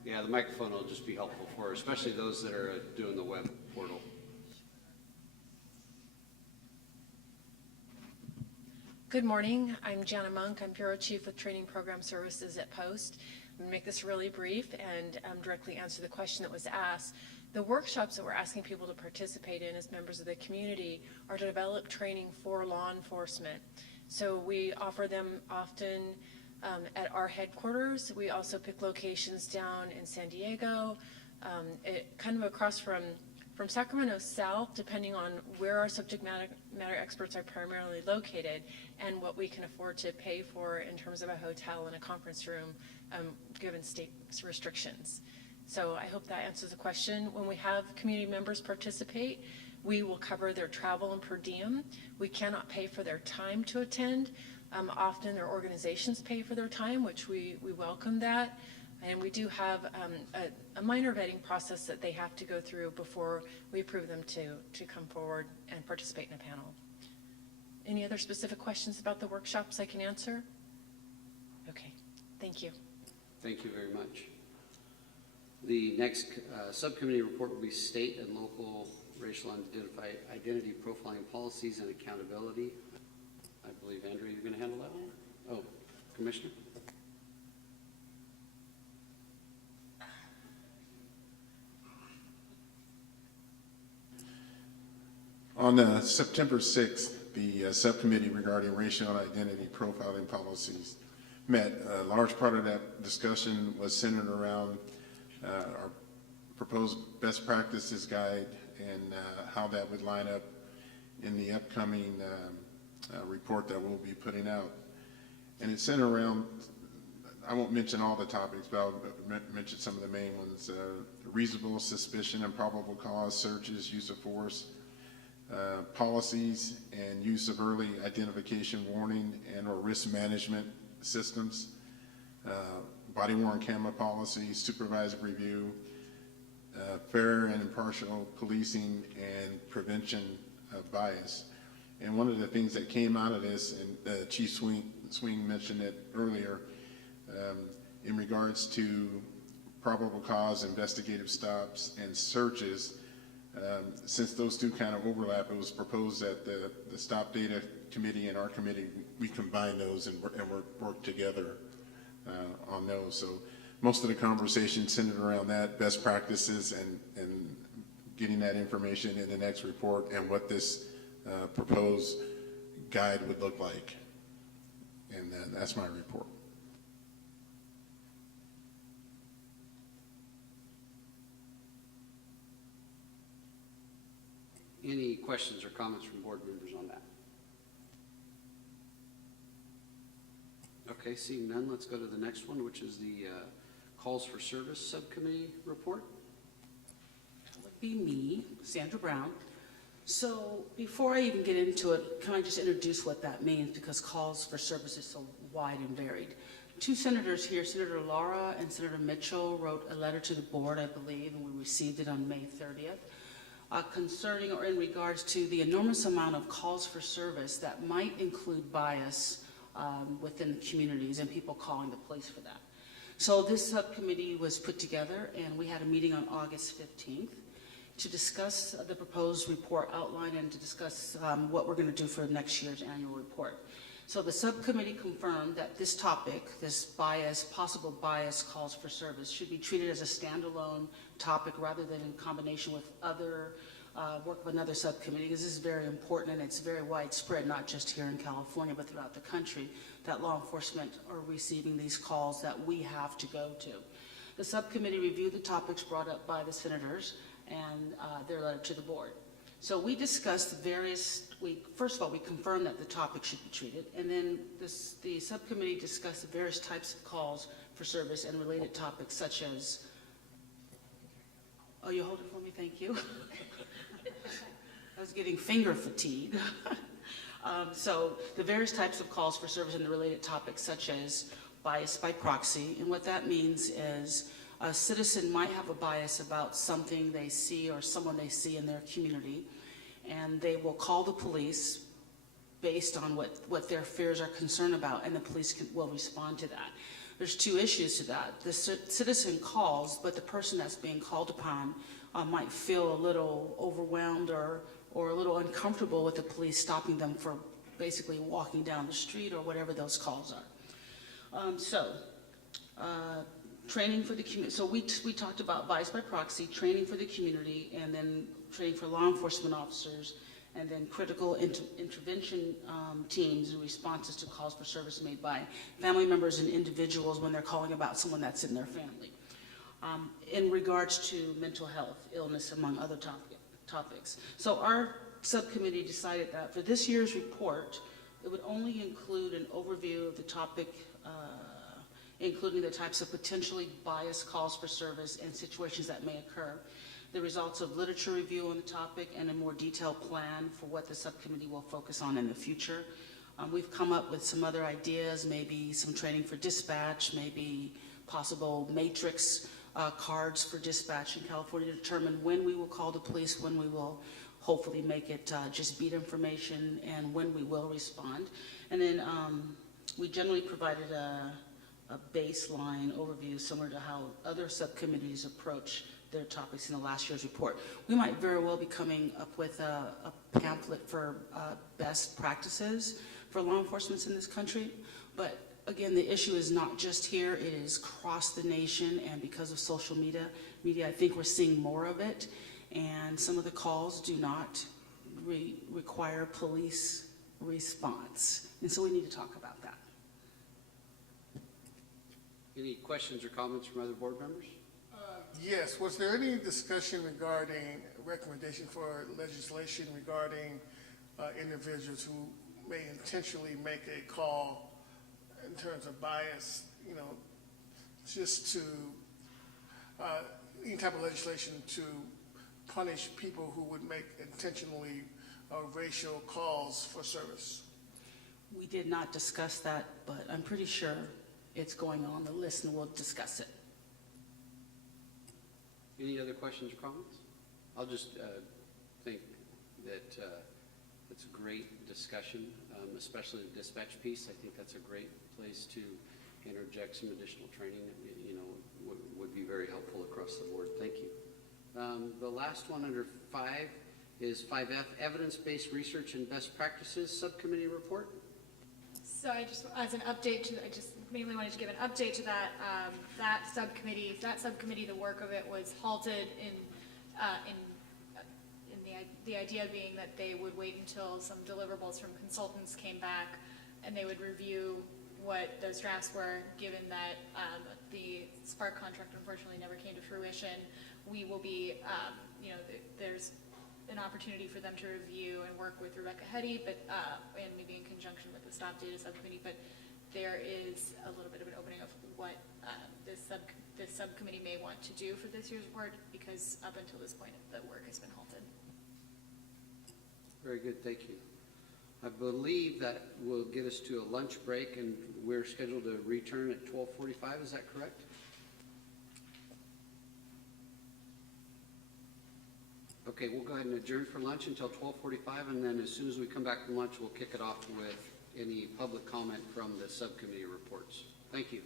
Yeah, the microphone will just be helpful for, especially those that are doing the web portal. Good morning. I'm Jana Monk. I'm Bureau Chief with Training Program Services at Post. I'm going to make this really brief and directly answer the question that was asked. The workshops that we're asking people to participate in as members of the community are to develop training for law enforcement. So we offer them often at our headquarters. We also pick locations down in San Diego, kind of across from Sacramento South, depending on where our subject matter experts are primarily located and what we can afford to pay for in terms of a hotel and a conference room, given state restrictions. So I hope that answers the question. When we have community members participate, we will cover their travel and per diem. We cannot pay for their time to attend. Often their organizations pay for their time, which we welcome that. And we do have a minor vetting process that they have to go through before we approve them to come forward and participate in a panel. Any other specific questions about the workshops I can answer? Okay, thank you. Thank you very much. The next subcommittee report will be state and local racial identity profiling policies and accountability. I believe, Andrew, you're going to handle that one? Oh, Commissioner? On September 6th, the subcommittee regarding racial identity profiling policies met. A large part of that discussion was centered around our proposed best practices guide and how that would line up in the upcoming report that we'll be putting out. And it's centered around, I won't mention all the topics, but I'll mention some of the main ones. Reasonable suspicion and probable cause searches, use of force, policies and use of early identification warning and or risk management systems, body-worn camera policies, supervised review, fair and impartial policing, and prevention of bias. And one of the things that came out of this, and Chief Swing mentioned it earlier, in regards to probable cause, investigative stops, and searches, since those two kind of overlap, it was proposed that the Stop Data Committee and our committee, we combine those and work together on those. So most of the conversation centered around that, best practices and getting that information in the next report and what this proposed guide would look like. And then that's my report. Any questions or comments from board members on that? Okay, seeing none, let's go to the next one, which is the Calls for Service Subcommittee report. That would be me, Sandra Brown. So before I even get into it, can I just introduce what that means, because calls for service is so wide and varied. Two senators here, Senator Lara and Senator Mitchell, wrote a letter to the board, I believe, and we received it on May 30th. Concerning or in regards to the enormous amount of calls for service that might include bias within communities and people calling the police for that. So this subcommittee was put together, and we had a meeting on August 15th to discuss the proposed report outline and to discuss what we're going to do for next year's annual report. So the subcommittee confirmed that this topic, this possible bias calls for service, should be treated as a standalone topic rather than in combination with other work of another subcommittee, because this is very important and it's very widespread, not just here in California, but throughout the country, that law enforcement are receiving these calls that we have to go to. The subcommittee reviewed the topics brought up by the senators and their letter to the board. So we discussed first of all, we confirmed that the topic should be treated, and then the subcommittee discussed the various types of calls for service and related topics such as, oh, you hold it for me, thank you. I was getting finger fatigue. So the various types of calls for service and the related topics such as bias by proxy, and what that means is a citizen might have a bias about something they see or someone they see in their community, and they will call the police based on what their fears are concerned about, and the police will respond to that. There's two issues to that. The citizen calls, but the person that's being called upon might feel a little overwhelmed or a little uncomfortable with the police stopping them for basically walking down the street or whatever those calls are. Training for the community. So we talked about bias by proxy, training for the community, and then training for law enforcement officers, and then critical intervention teams and responses to calls for service made by family members and individuals when they're calling about someone that's in their family. In regards to mental health, illness, among other topics. So our subcommittee decided that for this year's report, it would only include an overview of the topic, including the types of potentially biased calls for service and situations that may occur, the results of literature review on the topic, and a more detailed plan for what the subcommittee will focus on in the future. We've come up with some other ideas, maybe some training for dispatch, maybe possible matrix cards for dispatch in California to determine when we will call the police, when we will hopefully make it just beat information, and when we will respond. And then we generally provided a baseline overview similar to how other subcommittees approach their topics in the last year's report. We might very well be coming up with a pamphlet for best practices for law enforcement in this country, but again, the issue is not just here, it is across the nation, and because of social media, I think we're seeing more of it, and some of the calls do not require police response, and so we need to talk about that. Any questions or comments from other board members? Yes, was there any discussion regarding recommendation for legislation regarding individuals who may intentionally make a call in terms of bias, just to, any type of legislation to punish people who would make intentionally racial calls for service? We did not discuss that, but I'm pretty sure it's going on the list, and we'll discuss it. Any other questions or comments? I'll just think that it's a great discussion, especially the dispatch piece. I think that's a great place to interject some additional training that would be very helpful across the board. Thank you. The last one under 5 is 5F, Evidence-Based Research and Best Practices Subcommittee Report. So I just, as an update to, I just mainly wanted to give an update to that. That subcommittee, the work of it was halted in the idea being that they would wait until some deliverables from consultants came back and they would review what those drafts were, given that the Spark contract unfortunately never came to fruition. We will be, there's an opportunity for them to review and work with Rebecca Hetty, but and maybe in conjunction with the Stop Data Subcommittee, but there is a little bit of an opening of what this subcommittee may want to do for this year's report, because up until this point, the work has been halted. Very good, thank you. I believe that will get us to a lunch break, and we're scheduled to return at 12:45, is that correct? Okay, we'll go ahead and adjourn for lunch until 12:45, and then as soon as we come back from lunch, we'll kick it off with any public comment from the subcommittee reports. Thank you.